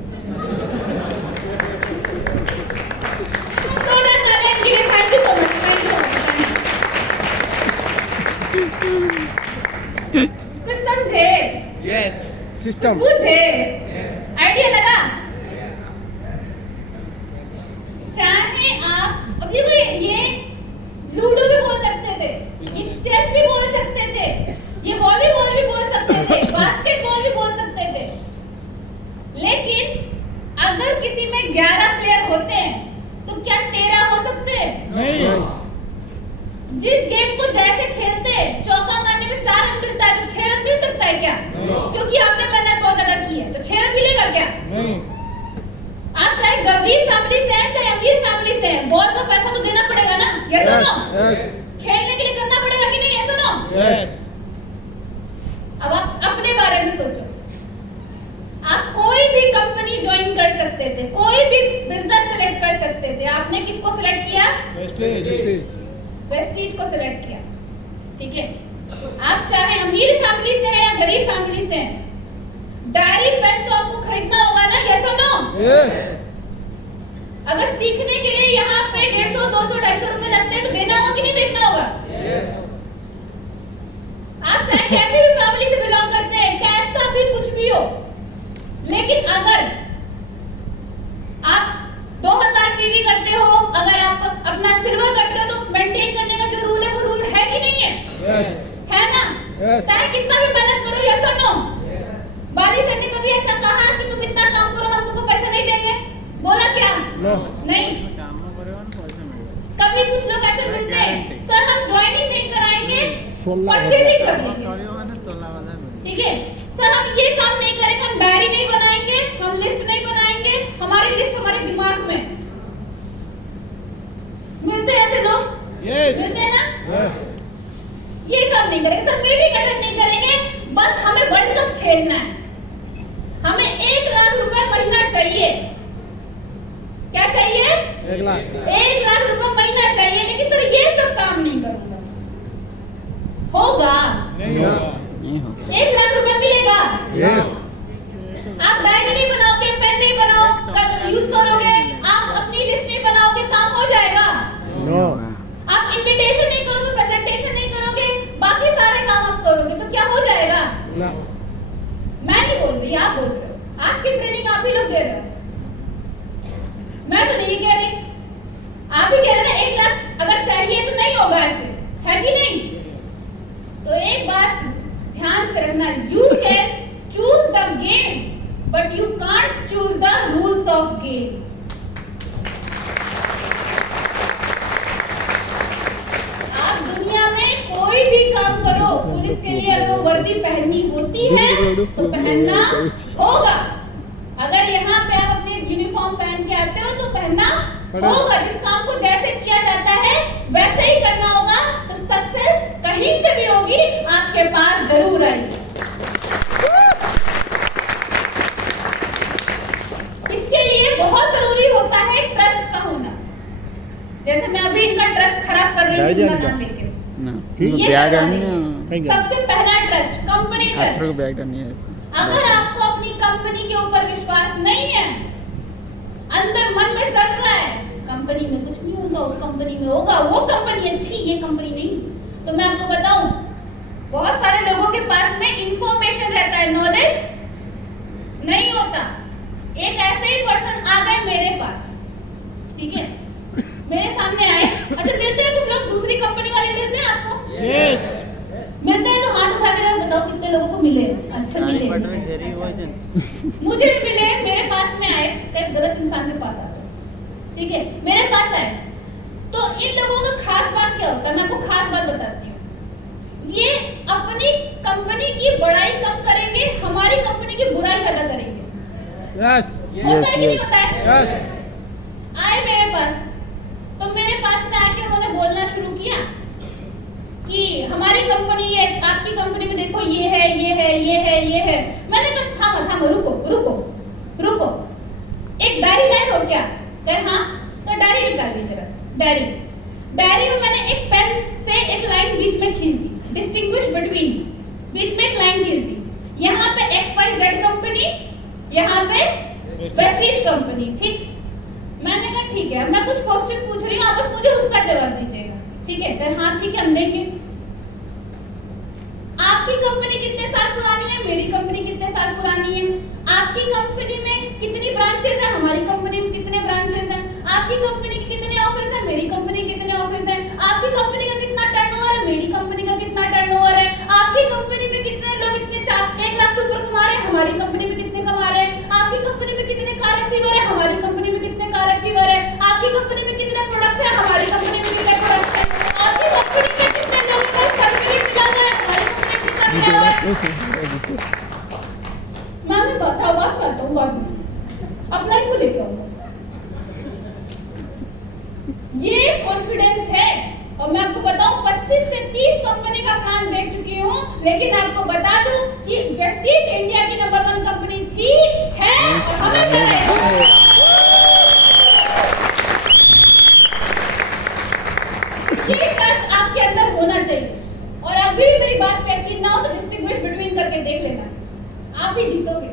Thank you so much, thank you so much. कुछ समझे? यस सिस्टम बुझे? आइडिया लगा? चाहे आप अब देखो, ये लूडो भी बोल सकते थे, ये चेस भी बोल सकते थे, ये वॉलीबॉल भी बोल सकते थे, बास्केटबॉल भी बोल सकते थे, जिस गेम को जैसे खेलते हैं, चौका मारने में 4 रन मिलता है तो 6 रन मिल सकता है क्या? क्योंकि आपने मेहनत बहुत ज्यादा की है तो 6 रन मिलेगा क्या? नहीं। आप चाहे गरीब फैमिली से हैं चाहे अमीर फैमिली से हैं, बॉल का पैसा तो देना पड़ेगा ना, यस और नो? खेलने के लिए करना पड़ेगा कि नहीं, यस और नो? यस। अब आप अपने बारे में सोचो। आप कोई भी कंपनी ज्वाइन कर सकते थे, कोई भी बिजनेस सेलेक्ट कर सकते थे, आपने किसको सेलेक्ट किया? वेस्टीज को सेलेक्ट किया, ठीक है? आप चाहे अमीर फैमिली से हैं या गरीब फैमिली से हैं, डायरी पेन तो आपको खरीदना होगा ना, यस और नो? अगर सीखने के लिए यहाँ पे 150, 200, 250 रुपए लगते हैं तो देना होगा कि नहीं देखना होगा? आप चाहे कैसे भी फैमिली से बिलोंग करते हैं, कैसा भी कुछ भी हो, लेकिन अगर आप 2000 टीवी करते हो, अगर आप अपना सिल्वर करते हो तो मेंटेन करने का जो रूल है वो रूल है कि नहीं है? है ना? चाहे कितना भी मेहनत करो, yes or no? Bali sir ने कभी ऐसा कहा कि तुम इतना काम करो हम तुमको पैसा नहीं देंगे? बोला क्या? नहीं। कभी कुछ लोग ऐसे मिलते हैं, सर हम ज्वाइनिंग नहीं कराएंगे, परचेजिंग कर लेंगे, ठीक है? सर हम ये काम नहीं करेंगे, हम डायरी नहीं बनाएंगे, हम लिस्ट नहीं बनाएंगे, हमारी लिस्ट हमारे दिमाग में। मिलते हैं ऐसे लोग? मिलते हैं ना? ये काम नहीं करेंगे, सर मीटिंग अटेंड नहीं करेंगे, बस हमें वर्ल्ड कप खेलना है, हमें 1 लाख रुपए महीना चाहिए। क्या चाहिए? 1 लाख। 1 लाख रुपए महीना चाहिए, लेकिन सर ये सब काम नहीं करूंगा। होगा? नहीं होगा। 1 लाख रुपए मिलेगा? आप डायरी नहीं बनाओगे, पेन नहीं बनाओ यूज करोगे, आप अपनी लिस्ट नहीं बनाओगे, काम हो जाएगा? आप इन्विटेशन नहीं करोगे, प्रेजेंटेशन नहीं करोगे, बाकी सारे काम आप करोगे तो क्या हो जाएगा? मैं नहीं बोल रही, आप बोल रहे हो। आज की ट्रेनिंग आप ही लोग दे रहे हो, मैं तो नहीं कह रही। आप ही कह रहे ना 1 लाख अगर चाहिए तो नहीं होगा, ऐसे है कि नहीं? तो एक बात ध्यान से रखना, you can choose the game but you can't choose the rules of game. आप दुनिया में कोई भी काम करो, पुलिस के लिए अगर वो वर्दी पहननी होती है तो पहनना होगा। अगर यहाँ पे आप अपने यूनिफॉर्म पहन के आते हो तो पहनना होगा। जिस काम को जैसे किया जाता है वैसे ही करना होगा, तो सक्सेस कहीं से भी होगी, आपके पास जरूर आएगी। इसके लिए बहुत जरूरी होता है ट्रस्ट का होना। जैसे मैं अभी इनका ट्रस्ट खराब कर रही हूँ इनका नाम लेके, सबसे पहला ट्रस्ट, कंपनी ट्रस्ट। अगर आपको अपनी कंपनी के ऊपर विश्वास नहीं है, अंदर मन में चल रहा है कंपनी में कुछ नहीं होगा, उस कंपनी में होगा, वो कंपनी अच्छी, ये कंपनी नहीं, तो मैं आपको बताऊं, बहुत सारे लोगों के पास में इंफॉर्मेशन रहता है, नॉलेज नहीं होता। एक ऐसे ही पर्सन आ गए मेरे पास, ठीक है, मेरे सामने आए, अच्छा मिलते हैं कुछ लोग दूसरी कंपनी वाले मिलते हैं आपको? यस। मिलते हैं तो हाथ उठा के जरा बताओ कितने लोगों को मिले? अच्छा मिले, मुझे मिले, मेरे पास में आए, एक गलत इंसान के पास आ गए, ठीक है, मेरे पास आए, तो इन लोगों का खास बात क्या होता है, मैं आपको खास बात बताती हूँ। ये अपनी कंपनी की बड़ाई कम करेंगे, हमारी कंपनी की बुराई ज्यादा करेंगे। होता है कि नहीं होता है? आए मेरे पास, तो मेरे पास में आके उन्होंने बोलना शुरू किया कि हमारी कंपनी है, आपकी कंपनी में देखो ये है, ये है, ये है, ये है। मैंने कहा थामो, रुको, एक डायरी लाए हो क्या? कहे हाँ, तो डायरी निकाल दी जरा। डायरी में मैंने एक पेन से एक लाइन बीच में खींच दी, डिस्टिंग्विश बिटवीन, बीच में एक लाइन खींच दी। यहाँ पे XYZ कंपनी, यहाँ पे वेस्टीज कंपनी, ठीक। मैंने कहा ठीक है, मैं कुछ क्वेश्चन पूछ रही हूँ, आप बस मुझे उसका जवाब दीजिएगा, ठीक है? फिर हाँ ठीक है, हम देंगे। आपकी कंपनी कितने साल पुरानी है, मेरी कंपनी कितने साल पुरानी है? आपकी कंपनी में कितनी ब्रांचेस है, हमारी कंपनी में कितने ब्रांचेस हैं? आपकी कंपनी के कितने ऑफिस है, मेरी कंपनी के कितने ऑफिस है? आपकी कंपनी का कितना टर्नओवर है, मेरी कंपनी का कितना टर्नओवर है? आपकी कंपनी में कितने लोग इतने 1 लाख से ऊपर कमा रहे हैं, हमारी कंपनी में कितने कमा रहे हैं? आपकी कंपनी में कितने कार अचीवर है, हमारी कंपनी में कितने कार अचीवर है? आपकी कंपनी में कितने प्रोडक्ट्स है, हमारी कंपनी में कितने प्रोडक्ट्स है? आपकी कंपनी मैं बात करता हूँ बाद में, अपलाइन को लेके आऊंगा। ये कॉन्फिडेंस है। और मैं आपको बताऊं 25 से 30 कंपनी का प्लान देख चुकी हूँ, लेकिन आपको बता दूं कि वेस्टीज इंडिया की नंबर 1 कंपनी थी, है और हमेशा रहेगी। ये ट्रस्ट आपके अंदर होना चाहिए। और अभी भी मेरी बात पे यकीन ना हो तो डिस्टिंग्विश बिटवीन करके देख लेना, आप ही जीतोगे।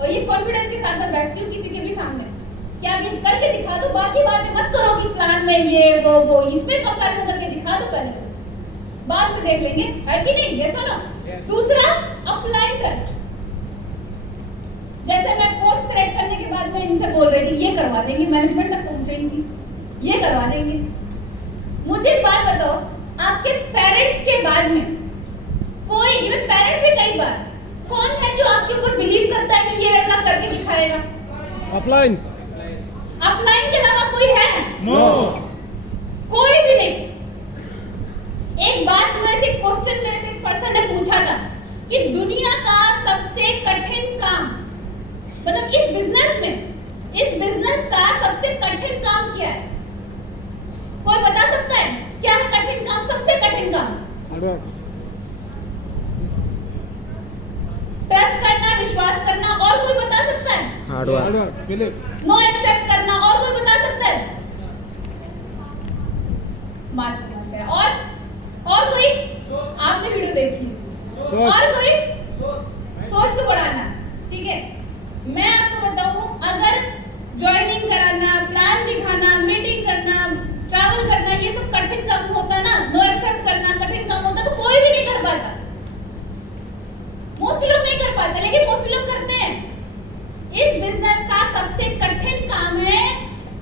और ये कॉन्फिडेंस के साथ मैं बैठती हूँ किसी के भी सामने कि आप ये करके दिखा दो, बाकी बातें मत करो कि प्लान में ये वो इस पे कंपैरिजन करके दिखा दो, पहले तो बाद में देख लेंगे, है कि नहीं? ये सुनो। दूसरा, अपलाइन ट्रस्ट। जैसे मैं कोर्स सेलेक्ट करने के बाद में इनसे बोल रही थी ये करवा देंगे, मैनेजमेंट तक पहुंचेंगी, ये करवा देंगे। मुझे एक बात बताओ, आपके पेरेंट्स के बाद में कोई, इवन पेरेंट्स भी कई बार, कौन है जो आपके ऊपर बिलीव करता है कि ये लड़का करके दिखाएगा? अपलाइन अपलाइन के अलावा कोई है? नो, कोई भी नहीं। एक बात मेरे से क्वेश्चन मेरे से एक पर्सन ने पूछा था कि दुनिया का सबसे कठिन काम, मतलब इस बिजनेस का सबसे कठिन काम क्या है? कोई बता सकता है क्या है कठिन काम? सबसे कठिन काम ट्रस्ट करना, विश्वास करना। और कोई बता सकता है? हार्डवर्क, बिलीव, नो एक्सेप्ट करना। और कोई बता सकता है? बात करते हैं। और कोई? आपने वीडियो देखी? और कोई? सोच को बढ़ाना। ठीक है, मैं आपको बताऊं, अगर ज्वाइनिंग कराना, प्लान दिखाना, मीटिंग करना, ट्रैवल करना, ये सब कठिन काम होता है ना, नो एक्सेप्ट करना कठिन काम होता है, तो कोई भी नहीं कर पाता। मोस्टली लोग नहीं कर पाते, लेकिन मोस्टली लोग करते हैं। इस बिजनेस का सबसे कठिन काम है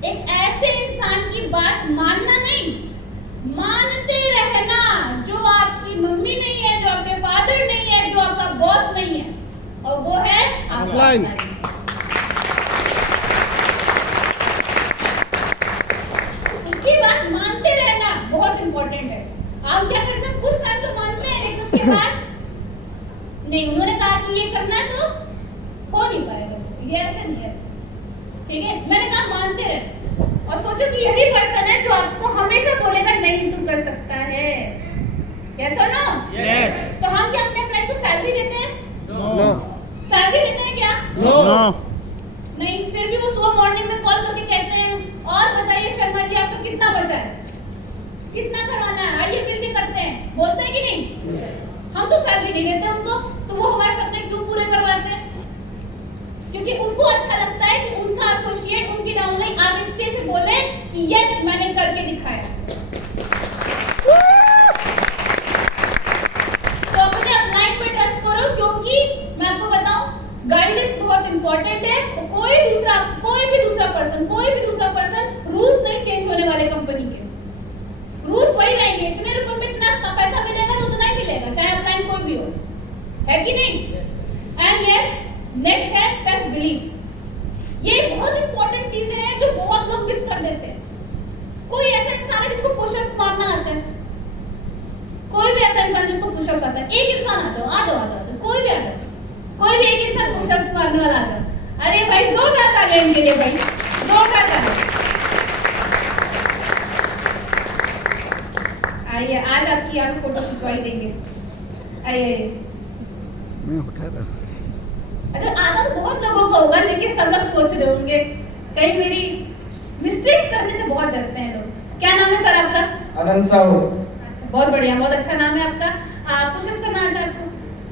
एक ऐसे इंसान की बात मानना नहीं, मानते रहना, जो आपकी मम्मी नहीं है, जो आपके फादर नहीं है, जो आपका बॉस नहीं है, और वो है अपलाइन। उसकी बात मानते रहना बहुत इंपॉर्टेंट है। आप क्या करते हैं, कुछ टाइम तो मानते हैं, लेकिन उसके बाद नहीं, उन्होंने कहा कि ये करना है तो हो नहीं पाएगा, ये ऐसे नहीं, ऐसे। ठीक है, मैंने कहा मानते रहे और सोचो कि यही पर्सन है जो आपको हमेशा बोलेगा नहीं तू कर सकता है। Yes or no? यस। तो हम क्या अपने क्लाइंट को सैलरी देते हैं? नो, सैलरी देते हैं क्या? नो, नहीं। फिर भी वो सुबह मॉर्निंग में कॉल करके कहते हैं और बताइए शर्मा जी आपका कितना बचा है, कितना करवाना है, आइए मिलके करते हैं, बोलते हैं कि नहीं? हम तो सैलरी नहीं देते उनको, तो वो हमारे सपने क्यों पूरे करवाते हैं? क्योंकि उनको अच्छा लगता है कि उनका एसोसिएट उनकी डाउनलाइन आगे स्टेज से बोले कि यस मैंने करके दिखाया। तो अपने अपलाइन पे ट्रस्ट करो, क्योंकि मैं आपको बताऊं गाइडेंस बहुत इंपॉर्टेंट है। कोई भी दूसरा पर्सन रूल्स नहीं चेंज होने वाले कंपनी के, रूल्स वही रहेंगे। इतने रुपए में इतना पैसा मिलेगा तो उतना ही मिलेगा, चाहे अपलाइन कोई भी हो, है कि नहीं? एंड यस, नेक्स्ट है सेल्फ बिलीफ। ये बहुत इंपॉर्टेंट चीजें हैं जो बहुत लोग मिस कर देते हैं। कोई ऐसा इंसान है जिसको पुशअप्स मारना आता है? कोई भी ऐसा इंसान जिसको पुशअप्स आता है? एक इंसान आ जाओ, कोई भी आ जाओ, कोई भी एक इंसान पुशअप्स मारने वाला आ जाओ। अरे भाई जोरदार तालियां इनके लिए, भाई जोरदार तालियां। आइए, आज आपकी यहाँ पे फोटो खिंचवाई देंगे। आइए। मैं उठा था। अच्छा, आधा तो बहुत लोगों का होगा, लेकिन सब लोग सोच रहे होंगे कहीं मेरी मिस्टेक्स करने से बहुत डरते हैं लोग। क्या नाम है सर आपका? आनंद साहू। अच्छा, बहुत बढ़िया, बहुत अच्छा नाम है आपका। पुशअप करना आता है आपको?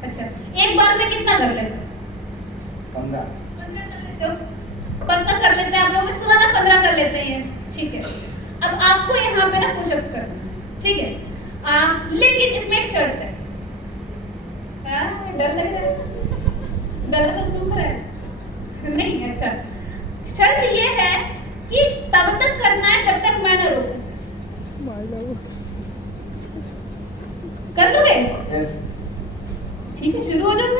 अच्छा, एक बार में कितना कर लेते हो? 15 कर लेते हो? 15 कर लेते हैं आप लोगों ने सुना ना, 15 कर लेते हैं। ठीक है, अब आपको यहाँ पे ना पुशअप्स करना, ठीक है? लेकिन इसमें एक शर्त है। डर लग रहा है, गला से सूख रहा है नहीं? अच्छा, शर्त ये है कि तब तक करना है जब तक मैं ना रोकूं। कर लोगे? यस। ठीक है, शुरू हो जाओ,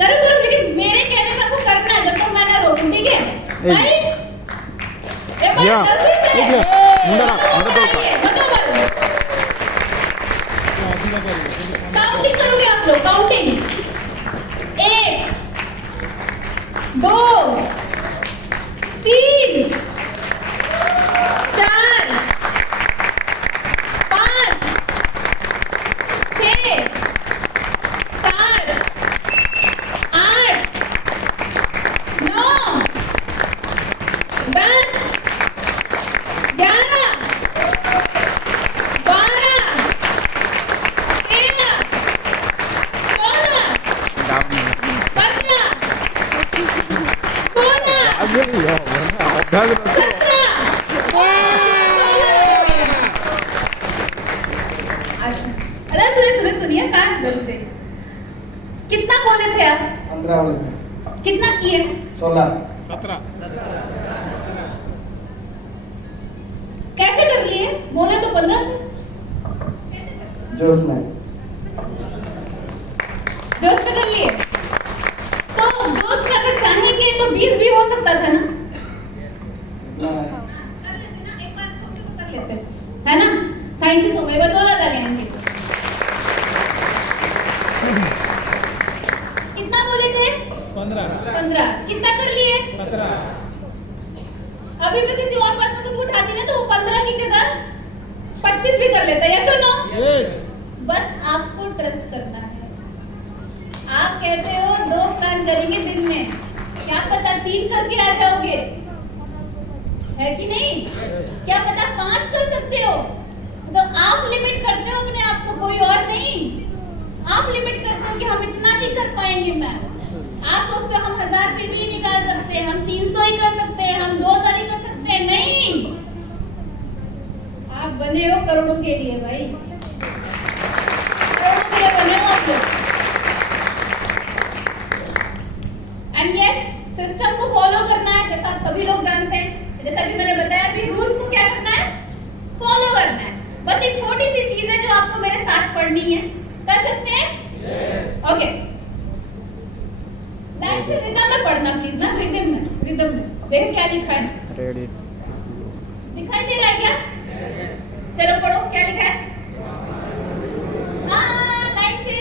करो, लेकिन मेरे कहने पे आपको करना है जब तक मैं ना रोकूं, ठीक है भाई? एक बार या, जल्दी से ठीक है, मुंडा बताओ, मुंडा बताइए, बताओ, आधी का करिए। काउंट काउंटिंग करोगे आप लोग, काउंटिंग। 1 2 3 4 5 6 7 8 9 10 11 12 13 14 15 16 आगे नहीं हो वरना आधा भी तो 17 अरे सुनिए कान बजते कितना बोले थे आप? 15 वाले में कितना किए? 16 कैसे कर लिए? बोले तो 15 थे। कैसे कर? जोश में जोश में कर लिए। तो जोश में अगर चाहेंगे तो 20 भी हो सकता था ना? ना कर लेते ना, एक बार सोचे तो कर लेते, है ना? Thank you so much. बस जोरदार तालियां इनके लिए। कितना बोले थे? 15 15। कितना कर लिए? 17 अभी मैं किसी और पर्सन को भी उठाती ना तो वो 15 की जगह 25 भी कर लेता है। Yes or no? यस बस आपको ट्रस्ट करना है। आप कहते हो 2 प्लान करेंगे दिन में, क्या पता 3 करके आ जाओगे, है कि नहीं? क्या पता 5 कर सकते हो। तो आप लिमिट करते हो अपने आप को, कोई और नहीं। आप लिमिट करते हो कि हम इतना नहीं कर पाएंगे मैम। आप सोचते हो हम 1000 पे भी निकाल सकते हैं, हम 300 ही कर सकते हैं, हम 2000 ही कर सकते हैं। नहीं, आप बने हो करोड़ों के लिए भाई, करोड़ों के लिए बने हो आप लोग। एंड यस, सिस्टम को फॉलो करना है, जैसा आप सभी लोग जानते हैं। जैसा कि मैंने बताया, अभी रूल्स को क्या करना है? फॉलो करना है। बस एक छोटी सी चीज है जो आपको मेरे साथ पढ़नी है। कर सकते हैं? ओके। लाइन से रिदम में पढ़ना प्लीज ना, रिदम में। देखो क्या लिखा है, रेडी दिखाई दे रहा है क्या? चलो पढ़ो, क्या लिखा है? हाँ, लाइन से।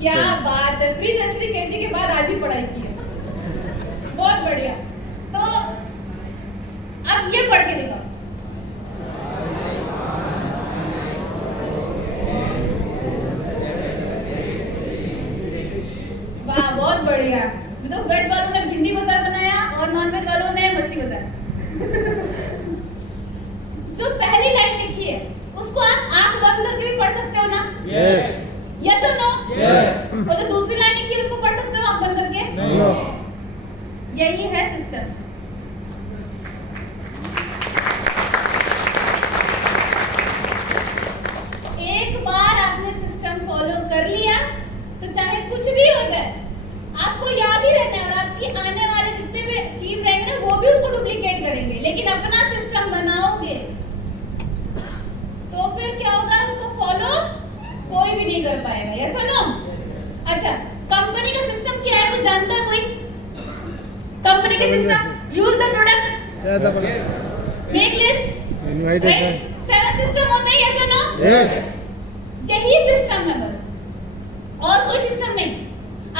क्या बात है, प्री नर्सरी केजी के बाद आज ही पढ़ाई की है। बहुत बढ़िया। तो अब ये पढ़ के दिखाओ। वाह, बहुत बढ़िया। तो वेज वालों ने भिंडी बाजार बनाया और नॉन वेज वालों ने मछली बाजार। जो पहली लाइन लिखी है उसको आप आंख बंद करके भी पढ़ सकते हो ना? Yes yes or no? Yes और जो दूसरी लाइन लिखी है उसको पढ़ सकते हो आंख बंद करके? नहीं यही है सिस्टम। एक बार आपने सिस्टम फॉलो कर लिया तो चाहे कुछ भी हो जाए आपको याद ही रहना है, और आपकी आने वाले जितने भी टीम रहेंगे ना वो भी उसको डुप्लीकेट करेंगे। लेकिन अपना सिस्टम बनाओगे तो फिर क्या होगा, उसको फॉलो कोई भी नहीं कर पाएगा। Yes or no? अच्छा, कंपनी का सिस्टम क्या है, कुछ जानता है कोई? कंपनी का सिस्टम, यूज द प्रोडक्ट, ज्यादा बोलो मेक लिस्ट, इनवाइट है राइट? 7 सिस्टम होते हैं। Yes or no? यस यही सिस्टम है बस, और कोई सिस्टम नहीं।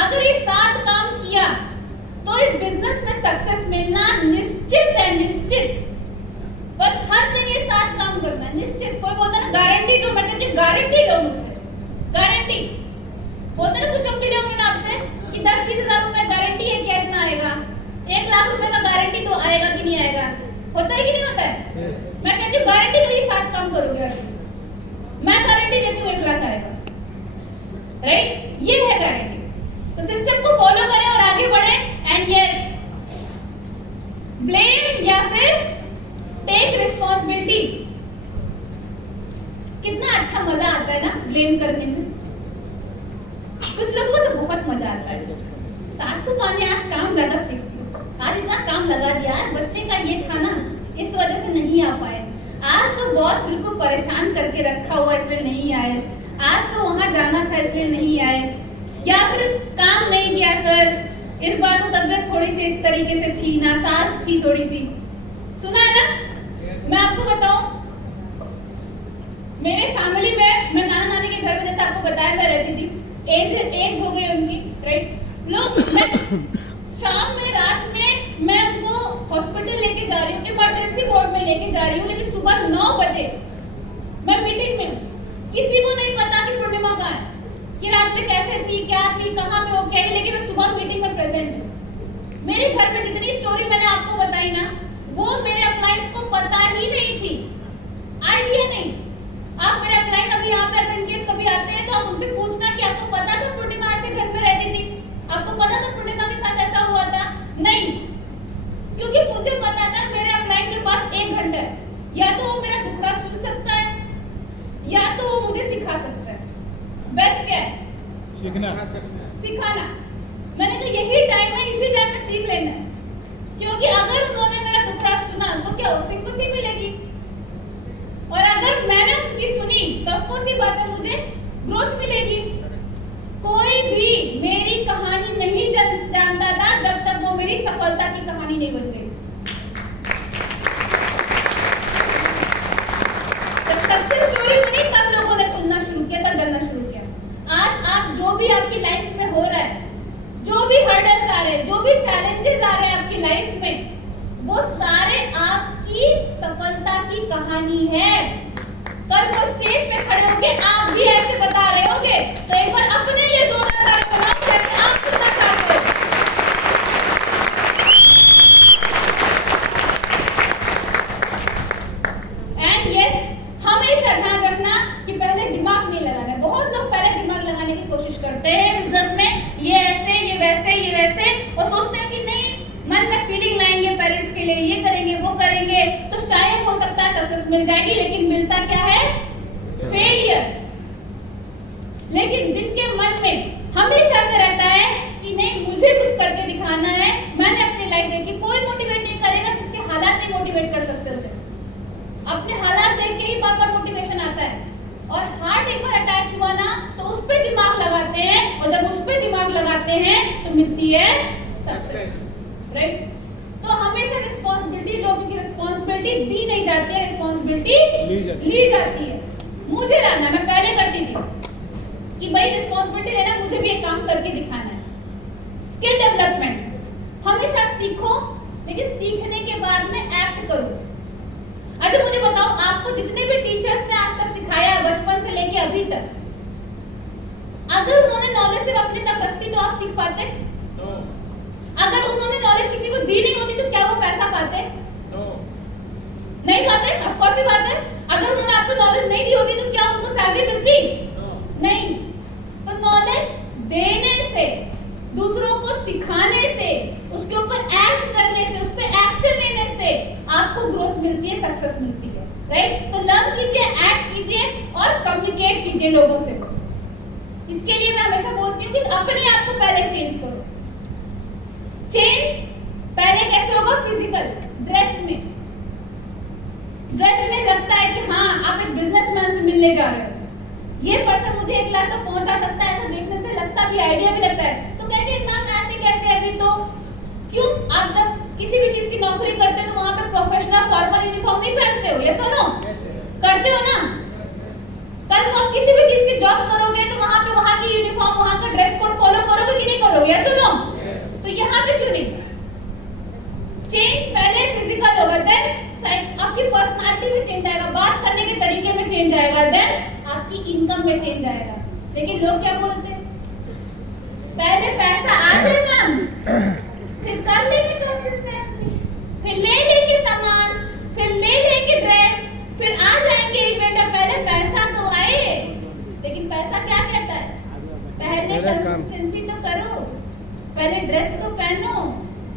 अगर ये 7 काम किया तो इस बिजनेस में सक्सेस मिलना निश्चित है, निश्चित। बस हर दिन ये 7 काम करना है, निश्चित। कोई बोलता ना गारंटी, तो मैं कहती हूँ गारंटी लो मुझसे, गारंटी। बोलते ना कुछ लोग मिले होंगे ना आपसे कि 10-20 हजार रुपए गारंटी है, क्या इतना आएगा? 1 लाख रुपए का गारंटी तो आएगा कि नहीं आएगा? होता है कि नहीं होता है? मैं कहती हूँ गारंटी तो ये 7 काम करोगे और मैं गारंटी देती हूँ 1 लाख आएगा, राइट? ये है गारंटी। तो सिस्टम को फॉलो करें और आगे बढ़े। एंड यस, ब्लेम या फिर टेक रिस्पॉन्सिबिलिटी। कितना अच्छा मजा आता है ना ब्लेम करने में। कुछ लोगों को तो बहुत मजा आता है। सासू माँ ने आज काम ज्यादा फेंक, आज इतना काम लगा दिया, आज बच्चे का ये था ना इस वजह से नहीं आ पाए, आज तो बॉस बिल्कुल परेशान करके रखा हुआ इसलिए नहीं आए, आज तो वहां जाना था इसलिए नहीं आए, या फिर काम नहीं किया सर इस बार तो तबीयत थोड़ी सी इस तरीके से थी, नासाज थी थोड़ी सी, सुना है ना। मैं आपको बताऊं, मेरे फैमिली में मैं नाना नानी के घर में, जैसे आपको बताया, मैं रहती थी। एज हो गई उनकी, राइट। लोग मैं शाम में, रात में मैं उनको हॉस्पिटल लेके जा रही हूँ, इमरजेंसी वार्ड में लेके जा रही हूँ, लेकिन सुबह 9 बजे मैं मीटिंग में हूँ। किसी को नहीं पता कि पूर्णिमा कहाँ है, कि रात में कैसे थी, क्या थी, कहाँ पे हो, क्या है, लेकिन मैं सुबह मीटिंग में प्रेजेंट हूँ। मेरे घर में जितनी स्टोरी मैंने आपको बताई ना, वो मेरे अपलाइंस को पता ही नहीं थी, आइडिया नहीं। आप मेरे अपलाइन अभी यहाँ पे अगर इनकेस कभी आते हैं तो आप उनसे पूछना कि आपको पता था पूर्णिमा ऐसे घर में रहती थी, आपको पता था पूर्णिमा के साथ ऐसा हुआ था? नहीं, क्योंकि मुझे पता था मेरे अपलाइन के पास 1 घंटा है, या तो वो मेरा दुखड़ा सुन सकता है, या तो वो मुझे सिखा सकता है। बेस्ट क्या है? सिखाना। मैंने कहा यही टाइम है, इसी टाइम में सीख लेना है, क्योंकि अगर उन्होंने मेरा दुखड़ा सुना तो क्या सिंपैथी मिलेगी, और अगर मैंने उनकी सुनी तो ऑफकोर्स ही बात है, मुझे ग्रोथ मिलेगी। कोई भी मेरी कहानी नहीं जानता था जब तक वो मेरी सफलता की कहानी नहीं बन गई। जब सक्सेस स्टोरी बनी तब लोगों ने सुनना शुरू किया, तब जानना शुरू किया। आज आप जो भी आपकी लाइफ में हो रहा है, जो भी हर्डल्स आ रहे हैं, जो भी चैलेंजेस आ रहे हैं आपकी लाइफ में, वो सारे आपकी सफलता की कहानी है। कल वो स्टेज पे खड़े होंगे, आप भी ऐसे बता रहे होंगे, तो एक बार अपने लिए जोरदार ताली बजाओ जैसे आप सुनना चाहते हो। एंड यस, हमेशा ध्यान रखना कि पहले दिमाग नहीं लगाना है। बहुत लोग पहले दिमाग लगाने की कोशिश करते हैं बिजनेस में, ये ऐसे, ये वैसे, ये वैसे, और सोचते हैं कि नहीं, मन में फीलिंग लाएंगे पेरेंट्स के लिए, ये करेंगे, वो करेंगे, तो शायद हो सकता है सक्सेस मिल जाएगी, लेकिन मिलता क्या है? फेलियर। लेकिन जिनके मन में हमेशा से रहता है कि नहीं, मुझे कुछ करके दिखाना है, मैंने अपनी लाइफ देखी, कोई मोटिवेट नहीं करेगा जिसके हालात नहीं मोटिवेट कर सकते उसे। अपने हालात देख के ही बार-बार मोटिवेशन आता है। और हार्ट एक बार अटैच हुआ ना, तो उस पे दिमाग लगाते हैं, और जब उस पे दिमाग लगाते हैं तो मिलती है सक्सेस, राइट। तो हमेशा रिस्पांसिबिलिटी, लोगों की रिस्पांसिबिलिटी दी नहीं जाती है, रिस्पांसिबिलिटी ली जाती है। मुझे लाना, मैं पहले करती थी कि भाई रिस्पांसिबिलिटी लेना, मुझे भी एक काम करके दिखाना है। स्किल डेवलपमेंट, हमेशा सीखो, लेकिन सीखने के बाद में एक्ट करो। अच्छा मुझे बताओ, आपको जितने भी टीचर्स ने आज तक सिखाया, बचपन से लेके अभी तक, अगर उन्होंने नॉलेज सिर्फ अपने तक रखती तो आप सीख पाते? अगर उन्होंने नॉलेज किसी को दी नहीं होती तो क्या वो पैसा पाते? नहीं पाते, ऑफ कोर्स ही बात है। अगर उन्होंने आपको नॉलेज नहीं दी होती तो क्या उनको सैलरी मिलती? नहीं। तो नॉलेज देने से, दूसरों को सिखाने से, उसके ऊपर एक्ट करने से, उस पे एक्शन लेने से आपको ग्रोथ मिलती है, सक्सेस मिलती है, राइट। तो लर्न कीजिए, एक्ट कीजिए और कम्युनिकेट कीजिए लोगों से। इसके लिए मैं हमेशा बोलती हूँ कि अपने आप को पहले चेंज करो। चेंज पहले कैसे होगा? फिजिकल ड्रेस में। ड्रेस में लगता है कि हाँ आप एक बिजनेसमैन से मिलने जा रहे हो, ये पर्सन मुझे 1 लाख तक पहुंचा सकता है, ऐसा देखने से लगता भी, आइडिया भी लगता है, तो कहते हैं मैम ऐसे कैसे अभी तो क्यों? आप जब किसी भी चीज की नौकरी करते हो तो वहां पे प्रोफेशनल फॉर्मल यूनिफॉर्म नहीं पहनते हो, ये सुनो, करते हो ना? कल को आप किसी भी चीज की जॉब करोगे तो वहां पे वहां की यूनिफॉर्म, वहां का ड्रेस कोड फॉलो करोगे कि नहीं करोगे, ये सुनो। तो यहाँ पे क्यों नहीं? चेंज पहले फिजिकल होगा, देन आपकी पर्सनालिटी में चेंज आएगा, बात करने के तरीके में चेंज आएगा, देन आपकी इनकम में चेंज आएगा। लेकिन लोग क्या बोलते हैं? पहले पैसा आ जाए मैम, फिर कर लेंगे कंसिस्टेंसी, फिर ले लेंगे सामान, फिर ले लेंगे ड्रेस, फिर आ जाएंगे इवेंट में, पहले पैसा तो आए। लेकिन पैसा क्या कहता है? पहले कंसिस्टेंसी तो करो, पहले ड्रेस तो पहनो,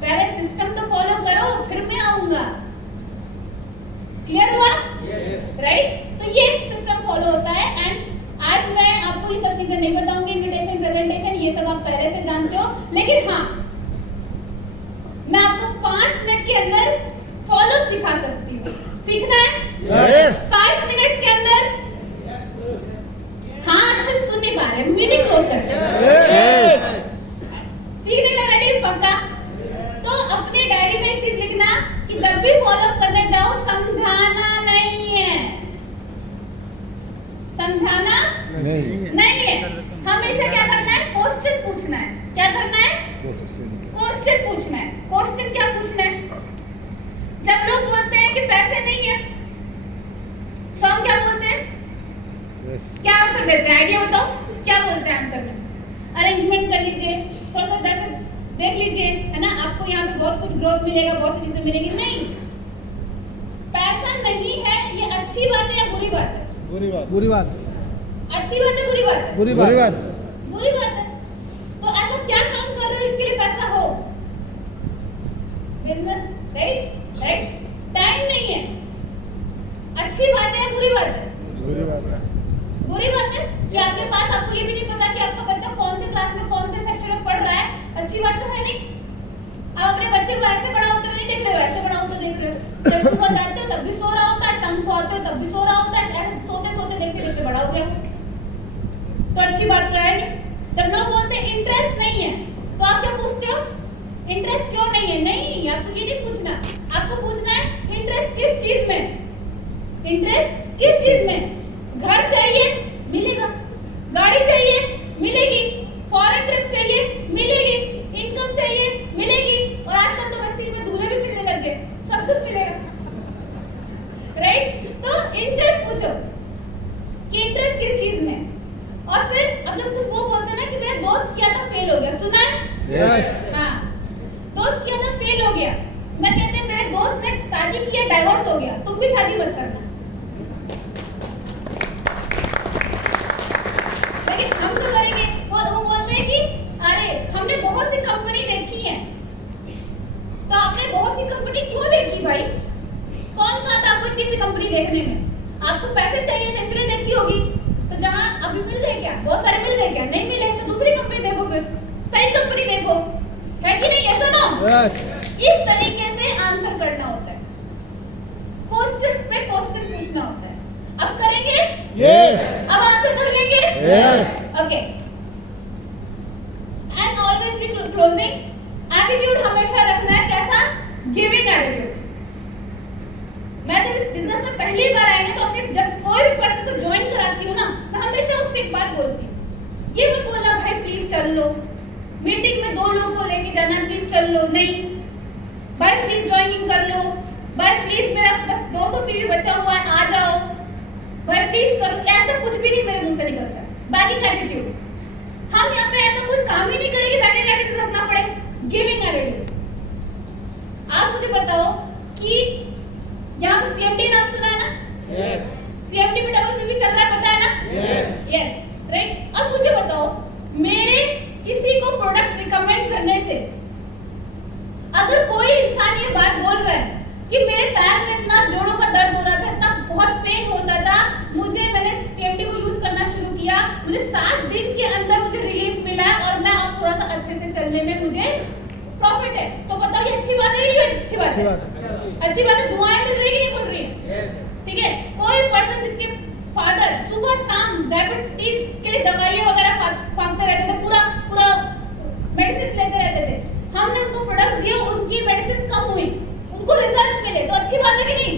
पहले सिस्टम तो फॉलो करो, फिर मैं आऊंगा। क्लियर हुआ? राइट। तो ये सिस्टम फॉलो होता है। एंड आज मैं आपको ये सब चीजें नहीं बताऊंगी, इनविटेशन, प्रेजेंटेशन, ये सब आप पहले से जानते हो, लेकिन हाँ मैं आपको 5 मिनट के अंदर फॉलो सिखा सकती हूँ। सीखना है? 5 मिनट के अंदर? हाँ, अच्छे से सुन नहीं पा रहे, मीटिंग क्लोज करते हैं। सीखने के लिए रेडी पक्का? तो अपनी डायरी में एक चीज लिखना कि जब भी फॉलो अप करने जाओ समझाना नहीं है, समझाना नहीं है, हमेशा क्या करना है? क्वेश्चन पूछना है। क्या करना है? क्वेश्चन पूछना है। क्वेश्चन क्या पूछना है? जब लोग बोलते हैं कि पैसे नहीं है तो हम क्या बोलते हैं? क्या आंसर देते हैं? आइडिया बताओ, क्या बोलते हैं आंसर में? अरेंजमेंट कर लीजिए, थोड़ा सा पैसे देख लीजिए, है ना, आपको यहाँ पे बहुत कुछ ग्रोथ मिलेगा, बहुत सी चीजें मिलेगी। नहीं, पैसा नहीं है ये अच्छी बात है या बुरी बात है? बुरी बात। बुरी बात। अच्छी बात है बुरी बात है? बुरी बात। बुरी बात है। तो ऐसा क्या काम कर रहे हो जिसके लिए पैसा हो? Business, right right. टाइम नहीं है, अच्छी बात है या बुरी बात है? बुरी बात है। बुरी बात है कि आपके पास, आपको ये भी नहीं पता कि आपका बच्चा कौन से क्लास में कौन से सेक्शन में पढ़ रहा है। अच्छी बात तो है नहीं। आप अपने बच्चे को ऐसे बड़ा होते हुए नहीं देख रहे हो, ऐसे बड़ा होते देख रहे हो। जब सुबह जाते हो तब भी सो रहा होता है, शाम को आते हो तब भी सो रहा होता है, ऐसे सोते सोते देखते देखते बड़ा हो गया। तो अच्छी बात तो है नहीं। जब लोग बोलते हैं इंटरेस्ट नहीं है तो आप क्या पूछते हो? इंटरेस्ट क्यों नहीं है? नहीं, आपको ये नहीं पूछना, आपको पूछना है इंटरेस्ट किस चीज में? इंटरेस्ट किस चीज में? घर चाहिए, मिलेगा। गाड़ी चाहिए, मिलेगी। फॉरेन ट्रिप चाहिए, मिलेगी। इनकम चाहिए, मिलेगी। और आजकल तो मस्जिद में दूल्हे भी मिलने लग गए, सब कुछ मिलेगा, राइट? तो इंटरेस्ट पूछो कि इंटरेस्ट किस चीज में। और फिर अब जब कुछ वो बोलते हैं ना कि मेरा दोस्त किया था फेल हो गया, सुना है? Yes. हाँ, दोस्त किया था फेल हो गया। मैं कहते हैं मेरे दोस्त ने शादी किया, डाइवोर्स हो गया, तुम भी शादी मत करना। लेकिन हम तो करेंगे। वो बोलते हैं कि अरे हमने बहुत सी कंपनी देखी है। तो आपने बहुत सी कंपनी क्यों देखी भाई? कौन कहा था आपको किसी कंपनी देखने में? आपको पैसे चाहिए थे इसलिए देखी होगी। तो जहाँ अभी मिल रहे क्या? बहुत सारे मिल रहे क्या? नहीं मिले तो दूसरी कंपनी देखो, फिर सही कंपनी देखो, है कि नहीं? ऐसा ना इस तरीके से आंसर करना होता है, क्वेश्चंस पे क्वेश्चन पूछना होता है। अब करेंगे? Yes. अब आंसर कर लेंगे? Yes. Okay. And always be closing. Attitude हमेशा रखना है कैसा? Giving attitude. मैं जब इस बिजनेस में पहली बार आई हूं तो अपने जब कोई भी पर्सन को ज्वाइन कराती हूँ ना, मैं हमेशा उससे एक बात बोलती हूँ, ये मत बोलना भाई प्लीज चल लो, मीटिंग में 2 लोग को लेके जाना, प्लीज चल लो, नहीं भाई प्लीज ज्वाइनिंग कर लो, भाई प्लीज मेरा बस 200 पीवी बचा हुआ है आ जाओ, भाई प्लीज करो। ऐसा कुछ भी नहीं मेरे मुंह से निकलता है। बैगिंग एटीट्यूड, हम यहाँ पे ऐसा कोई काम ही नहीं करेंगे बैगिंग एटीट्यूड रखना पड़े। Giving attitude. आप मुझे बताओ कि यहाँ पे सीएमडी नाम सुना है ना? Yes. सीएमडी में डबल पीवी चल रहा है, पता है ना? Yes. Yes, right. अब मुझे बताओ, मेरे किसी को प्रोडक्ट रिकमेंड करने से अगर कोई इंसान ये बात बोल रहा है कि मेरे पैर में इतना जोड़ों का दर्द हो रहा था, इतना बहुत पेन होता था, मैंने सीएमडी को यूज करना शुरू किया, मुझे 7 दिन के अंदर मुझे रिलीफ मिला और मैं अब थोड़ा सा अच्छे से चलने में मुझे प्रॉफिट है, तो बताओ ये अच्छी बात है? ये अच्छी बात है? अच्छी बात है। दुआएं मिल रही है कि नहीं मिल रही है? ठीक है। कोई पर्सन जिसके फादर सुबह शाम डायबिटीज के लिए दवाइयां वगैरह मांगते रहते थे, पूरा मेडिसिन लेते रहते थे, हमने उनको प्रोडक्ट दिए, उनकी मेडिसिन कम हुई, उनको रिजल्ट मिले, तो अच्छी बात है कि नहीं?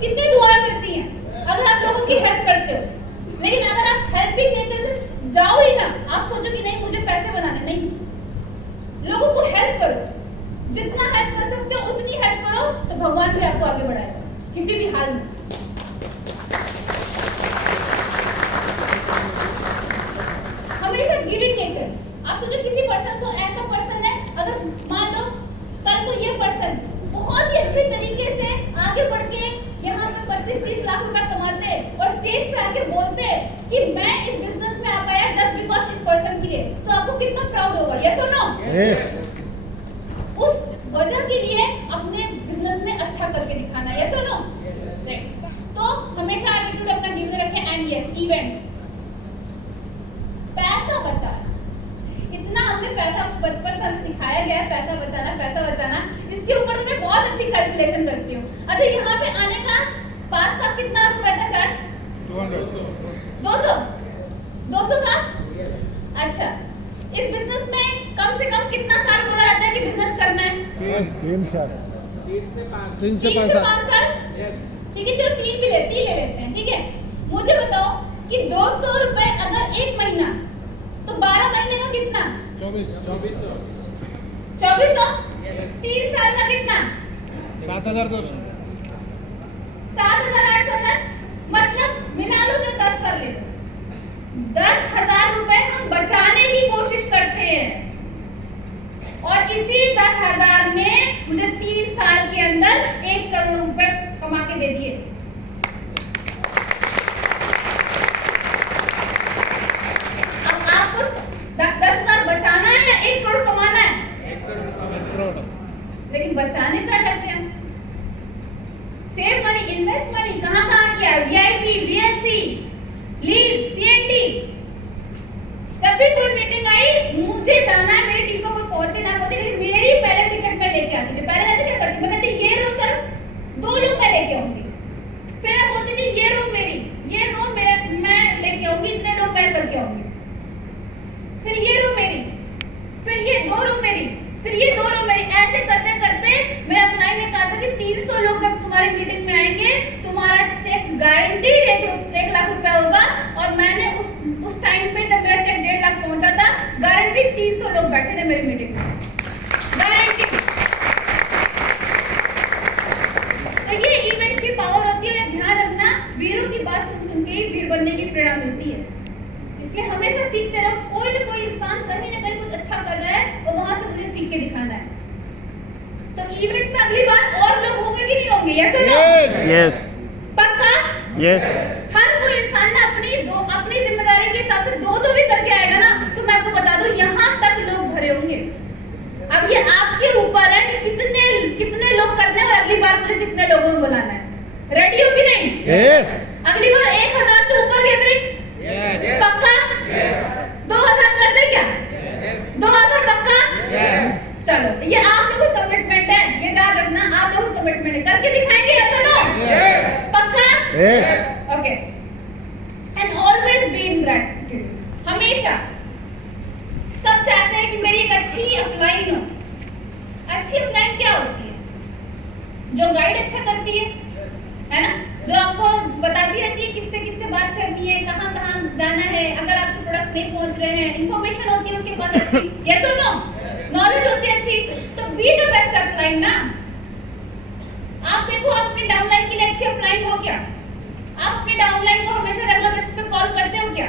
कितनी दुआएं मिलती हैं अगर आप लोगों की हेल्प करते हो। लेकिन अगर आप हेल्पिंग नेचर से जाओ ही ना, आप सोचो कि नहीं मुझे पैसे बनाने, नहीं, लोगों को हेल्प करो, जितना हेल्प कर सकते हो उतनी हेल्प करो, तो भगवान भी आपको आगे बढ़ाएगा किसी भी हाल में। हमेशा गिविंग नेचर। आप सोचो किसी पर्सन को, ऐसा पर्सन है, अगर मान लो कल को ये पर्सन बहुत ही अच्छे तरीके से आगे बढ़ के यहाँ पे 25-30 लाख रुपए कमाते और स्टेज पे आके बोलते कि मैं इस बिजनेस में आ पाया जस्ट बिकॉज इस पर्सन के लिए, तो आपको कितना प्राउड होगा? Yes or no? उस वजह के लिए अपने बिजनेस में अच्छा करके दिखाना। Yes or no? राइट। तो हमेशा एटीट्यूड अपना गिव रखें। एंड यस, इवेंट्स, पैसा बचाना, इतना हमें पैसा बचपन से हमें सिखाया गया है, पैसा बचाना, इसके ऊपर तो मैं बहुत अच्छी कैलकुलेशन करती हूँ। अच्छा, यहाँ पे आने का पास का कितना रुपए का चार्ज? 200 का? अच्छा, इस बिजनेस में कम से कम कितना साल बोला जाता है कि बिजनेस करना है? 3 साल 3 से 5 3 से 5 साल। ठीक है, चलो 3 ले लेते हैं। ठीक है, मुझे बताओ कि 200 रुपए अगर एक महीना, तो 12 महीने का कितना? 2400 2400। 3 साल का कितना? 7200 7,870। मतलब मिला लो तो 10 कर ले, 10,000 रुपए हम बचाने की कोशिश करते हैं, और इसी 10,000 में मुझे 3 साल के अंदर 1 करोड़ रुपए कमा के दे दिए। अब आपको 10,000 बचाना है या 1 करोड़ कमाना है? 1 करोड़। लेकिन बचाने क्या करते हैं? सेव मनी, इन्वेस्ट मनी कहाँ किया? VIP, VLC, lead, CNT। जब भी कोई मीटिंग आई, मुझे जाना है, मेरी टीम को कोई पहुंचे ना पहुंचे, लेकिन मेरी पहले टिकट मैं लेके आती थी। पहले मैं क्या करती, मैं कहती ये रो सर 2 लोग मैं लेके आऊंगी, फिर मैं बोलती थी ये रो मेरी, ये रो मैं लेके आऊंगी, इतने लोग मैं करके आऊंगी, फिर ये रो मेरी, फिर ये 2 रो मेरी, फिर ये 2 रो मेरी। ऐसे करते करते मेरे अपलाइन ने कहा था कि 300 लोग जब तुम्हारी मीटिंग में आएंगे, तुम्हारा चेक गारंटीड 1 लाख रुपया होगा। और मैंने उस टाइम पे जब मेरा चेक 1.5 लाख पहुंचा था, गारंटीड 300 लोग बैठे थे मेरी मीटिंग में, गारंटीड। तो ये इवेंट की पावर होती है। ध्यान रखना, वीरों की बात सुन के ही वीर बनने की प्रेरणा मिलती है। इसलिए हमेशा सीखते रहो। कोई ना कोई इंसान कहीं ना कहीं कुछ अच्छा कर रहा है और वहां से मुझे सीख के दिखाना है। तो इवेंट में अगली बार और लोग होंगे कि नहीं होंगे? Yes or no? यस पक्का? यस। हर कोई इंसान ना अपनी जिम्मेदारी के हिसाब से 2 भी करके आएगा ना, तो मैं आपको बता दूं यहाँ तक लोग भरे होंगे। अब ये आपके ऊपर है कि कितने लोग करने हैं और अगली बार मुझे कितने लोगों को बुलाना है। रेडी हो कि नहीं? यस। अगली बार 1000 से ऊपर गैदरिंग पक्का? 2000 कर दे क्या? 2000 पक्का? चलो, ये आप लोगों का कमिटमेंट है, ये याद रखना, आप लोगों का कमिटमेंट है। करके दिखाएंगे या नो? पक्का? Yes. Okay. And always be in gratitude. हमेशा सब चाहते हैं कि मेरी एक अच्छी अपलाइन हो। अच्छी अपलाइन क्या होती है? जो गाइड अच्छा करती है ना, जो आपको बताती रहती है किससे किससे बात करनी है, कहाँ कहाँ जाना है, अगर आपके प्रोडक्ट्स नहीं पहुंच रहे हैं, इंफॉर्मेशन होती है उसके पास अच्छी, यस और नो? नॉलेज होती है अच्छी, तो बी द बेस्ट अपलाइन ना। आप देखो, आप अपनी डाउनलाइन के लिए अच्छी अपलाइन हो क्या? आप अपनी डाउनलाइन को हमेशा रेगुलर बेसिस पे कॉल करते हो क्या?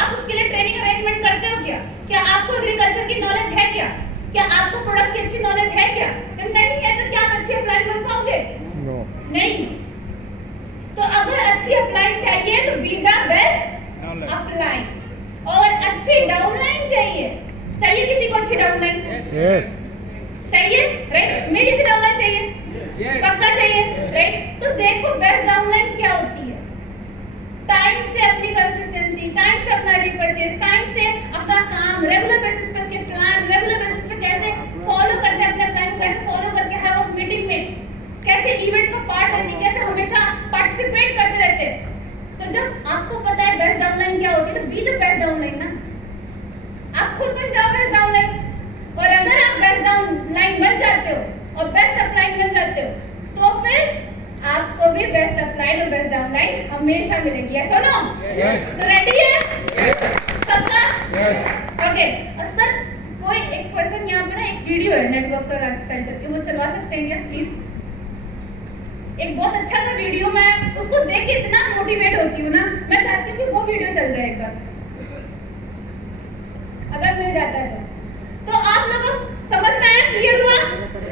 आप उसके लिए ट्रेनिंग अरेंजमेंट करते हो क्या? क्या आपको एग्रीकल्चर की नॉलेज है क्या? क्या आपको प्रोडक्ट की अच्छी नॉलेज है क्या? जब नहीं है तो क्या आप अच्छी अपलाइन बन पाओगे? नो। नहीं। तो अगर अच्छी अपलाइन चाहिए तो बी द बेस्ट अपलाइन। और अच्छी डाउनलाइन चाहिए किसी को अच्छी डाउनलाइन? यस। चाहिए, राइट? मेरी अच्छी डाउनलाइन चाहिए, पक्का चाहिए, राइट? तो देखो बेस्ट डाउनलाइन क्या होती है। टाइम से अपनी कंसिस्टेंसी, टाइम से अपना रिपर्चेस, टाइम से अपना काम, रेगुलर बेसिस पे उसके प्लान, रेगुलर बेसिस पे कैसे फॉलो करते हैं अपने प्लान को, कैसे फॉलो करके हर वक्त मीटिंग में कैसे इवेंट का पार्ट रहती है, कैसे हमेशा पार्टिसिपेट करते रहते हैं। तो जब आपको पता है बेस्ट डाउनलाइन क्या होती है, तो बी द बेस्ट डाउनलाइन ना। आप खुद बन जाओ बेस्ट डाउनलाइन, और अगर आप बेस्ट डाउनलाइन बन जाते हो और बेस्ट अपलाइन बन जाते हो, तो फिर आपको भी बेस्ट अपलाइन और बेस्ट डाउनलाइन हमेशा मिलेगी। Yes or no? तो रेडी है सबका? ओके। और सर, कोई एक पर्सन यहाँ पे ना, एक वीडियो है नेटवर्क सेंटर की, वो चलवा सकते हैं क्या प्लीज? एक बहुत अच्छा सा वीडियो, मैं उसको देख के इतना मोटिवेट होती हूँ ना, मैं चाहती हूँ कि वो वीडियो चल जाए एक बार, अगर मिल जाता है तो आप लोगों को समझ में आया? क्लियर हुआ?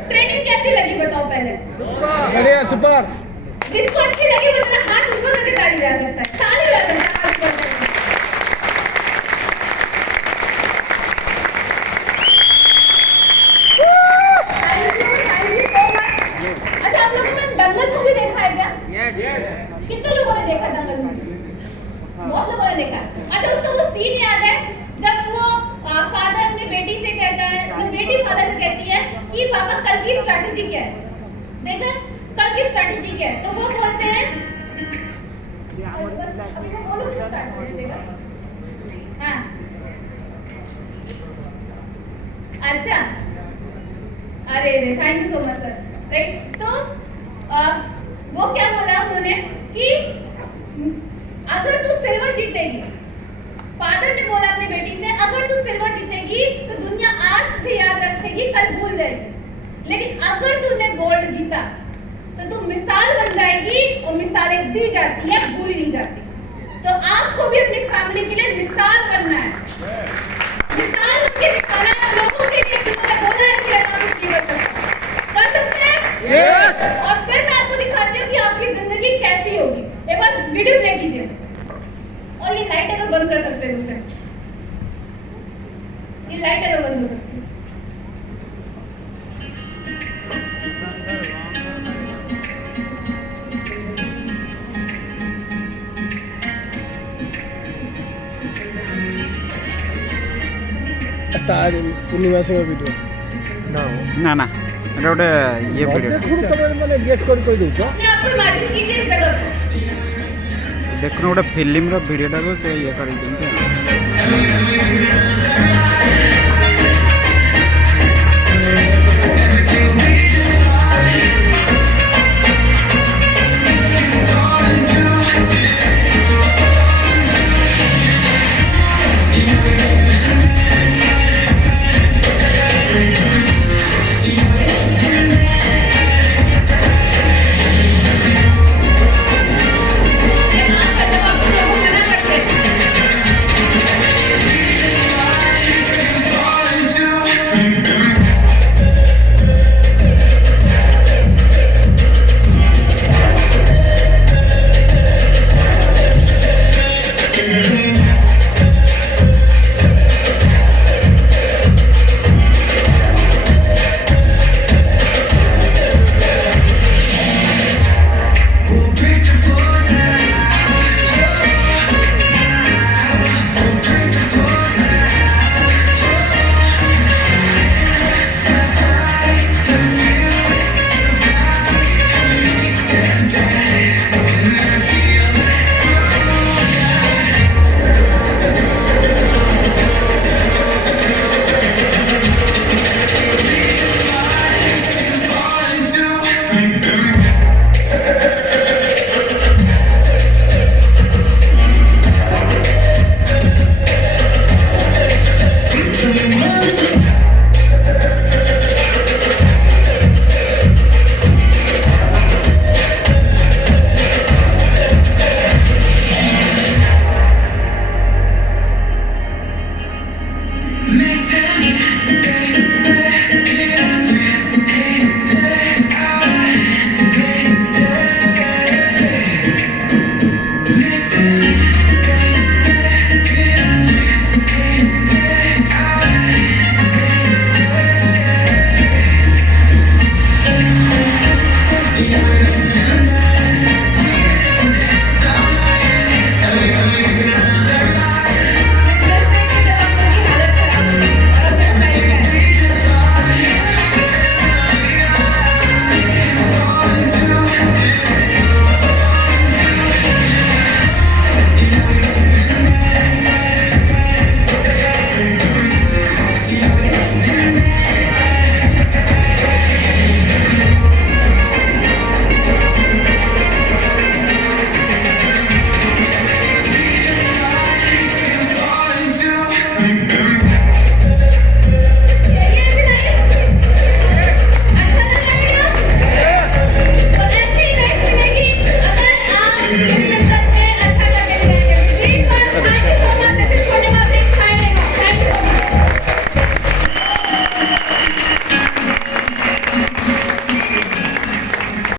ट्रेनिंग कैसी लगी बताओ पहले? बढ़िया, सुपर। जिसको अच्छी लगी वो जरा हाथ ऊपर करके ताली बजा सकता है, ताली बजा सकता है हाथ ऊपर करके। Thank you so much। अच्छा, आप लोगों ने दंगल मूवी देखा है क्या? कितने लोगों ने देखा दंगल मूवी? बहुत लोगों ने देखा। अच्छा, उसका वो सीन याद है जब वो फादर अपनी बेटी से कहता है, बेटी फादर से कहती है कि पापा कल की स्ट्रैटेजी क्या है? देखा, कल की स्ट्रैटेजी क्या है? तो वो बोलते हैं, अभी मैं बोलूं कि स्टार्ट कर देगा। हाँ, अच्छा, अरे thank you so much sir. Right, तो वो क्या बोला उन्होंने कि अगर तू सिल्वर जीतेगी, फादर ने बोला अपनी बेटी से, अगर तू सिल्वर जीतेगी तो दुनिया आज तुझे याद रखेगी, कल भूल जाएगी, लेकिन अगर तूने गोल्ड जीता तो तू मिसाल बन जाएगी, और मिसालें दी जाती है, भूली नहीं जाती। तो आपको भी अपनी फैमिली के लिए मिसाल बनना है, मिसाल बनके दिखाना है लोगों के लिए, जिन्होंने बोला है कि अनाम डिलीवर कर सकते हैं। Yes! और फिर मैं आपको दिखाती हूँ कि आपकी जिंदगी कैसी होगी। एक बार वीडियो प्ले कीजिए, और ये लाइट अगर बंद कर सकते हैं दूसरे, ये लाइट अगर बंद हो सकती है। ତାର ପୂର୍ଣ୍ଣିମା ସିଂହ ଭିଡ଼ିଓ ନା ନା ଏଟା ଗୋଟେ ଇଏ ଭିଡ଼ିଓ ମାନେ ଗେଟ୍ କରି କହିଦେଉଛ अपने आप को इमेजिन कीजिए इस जगह पे। ଦେଖୁନ ଗୋଟେ ଫିଲ୍ମର ଭିଡ଼ିଓଟାକୁ ସେ ଇଏ କରିଦିଅନ୍ତି।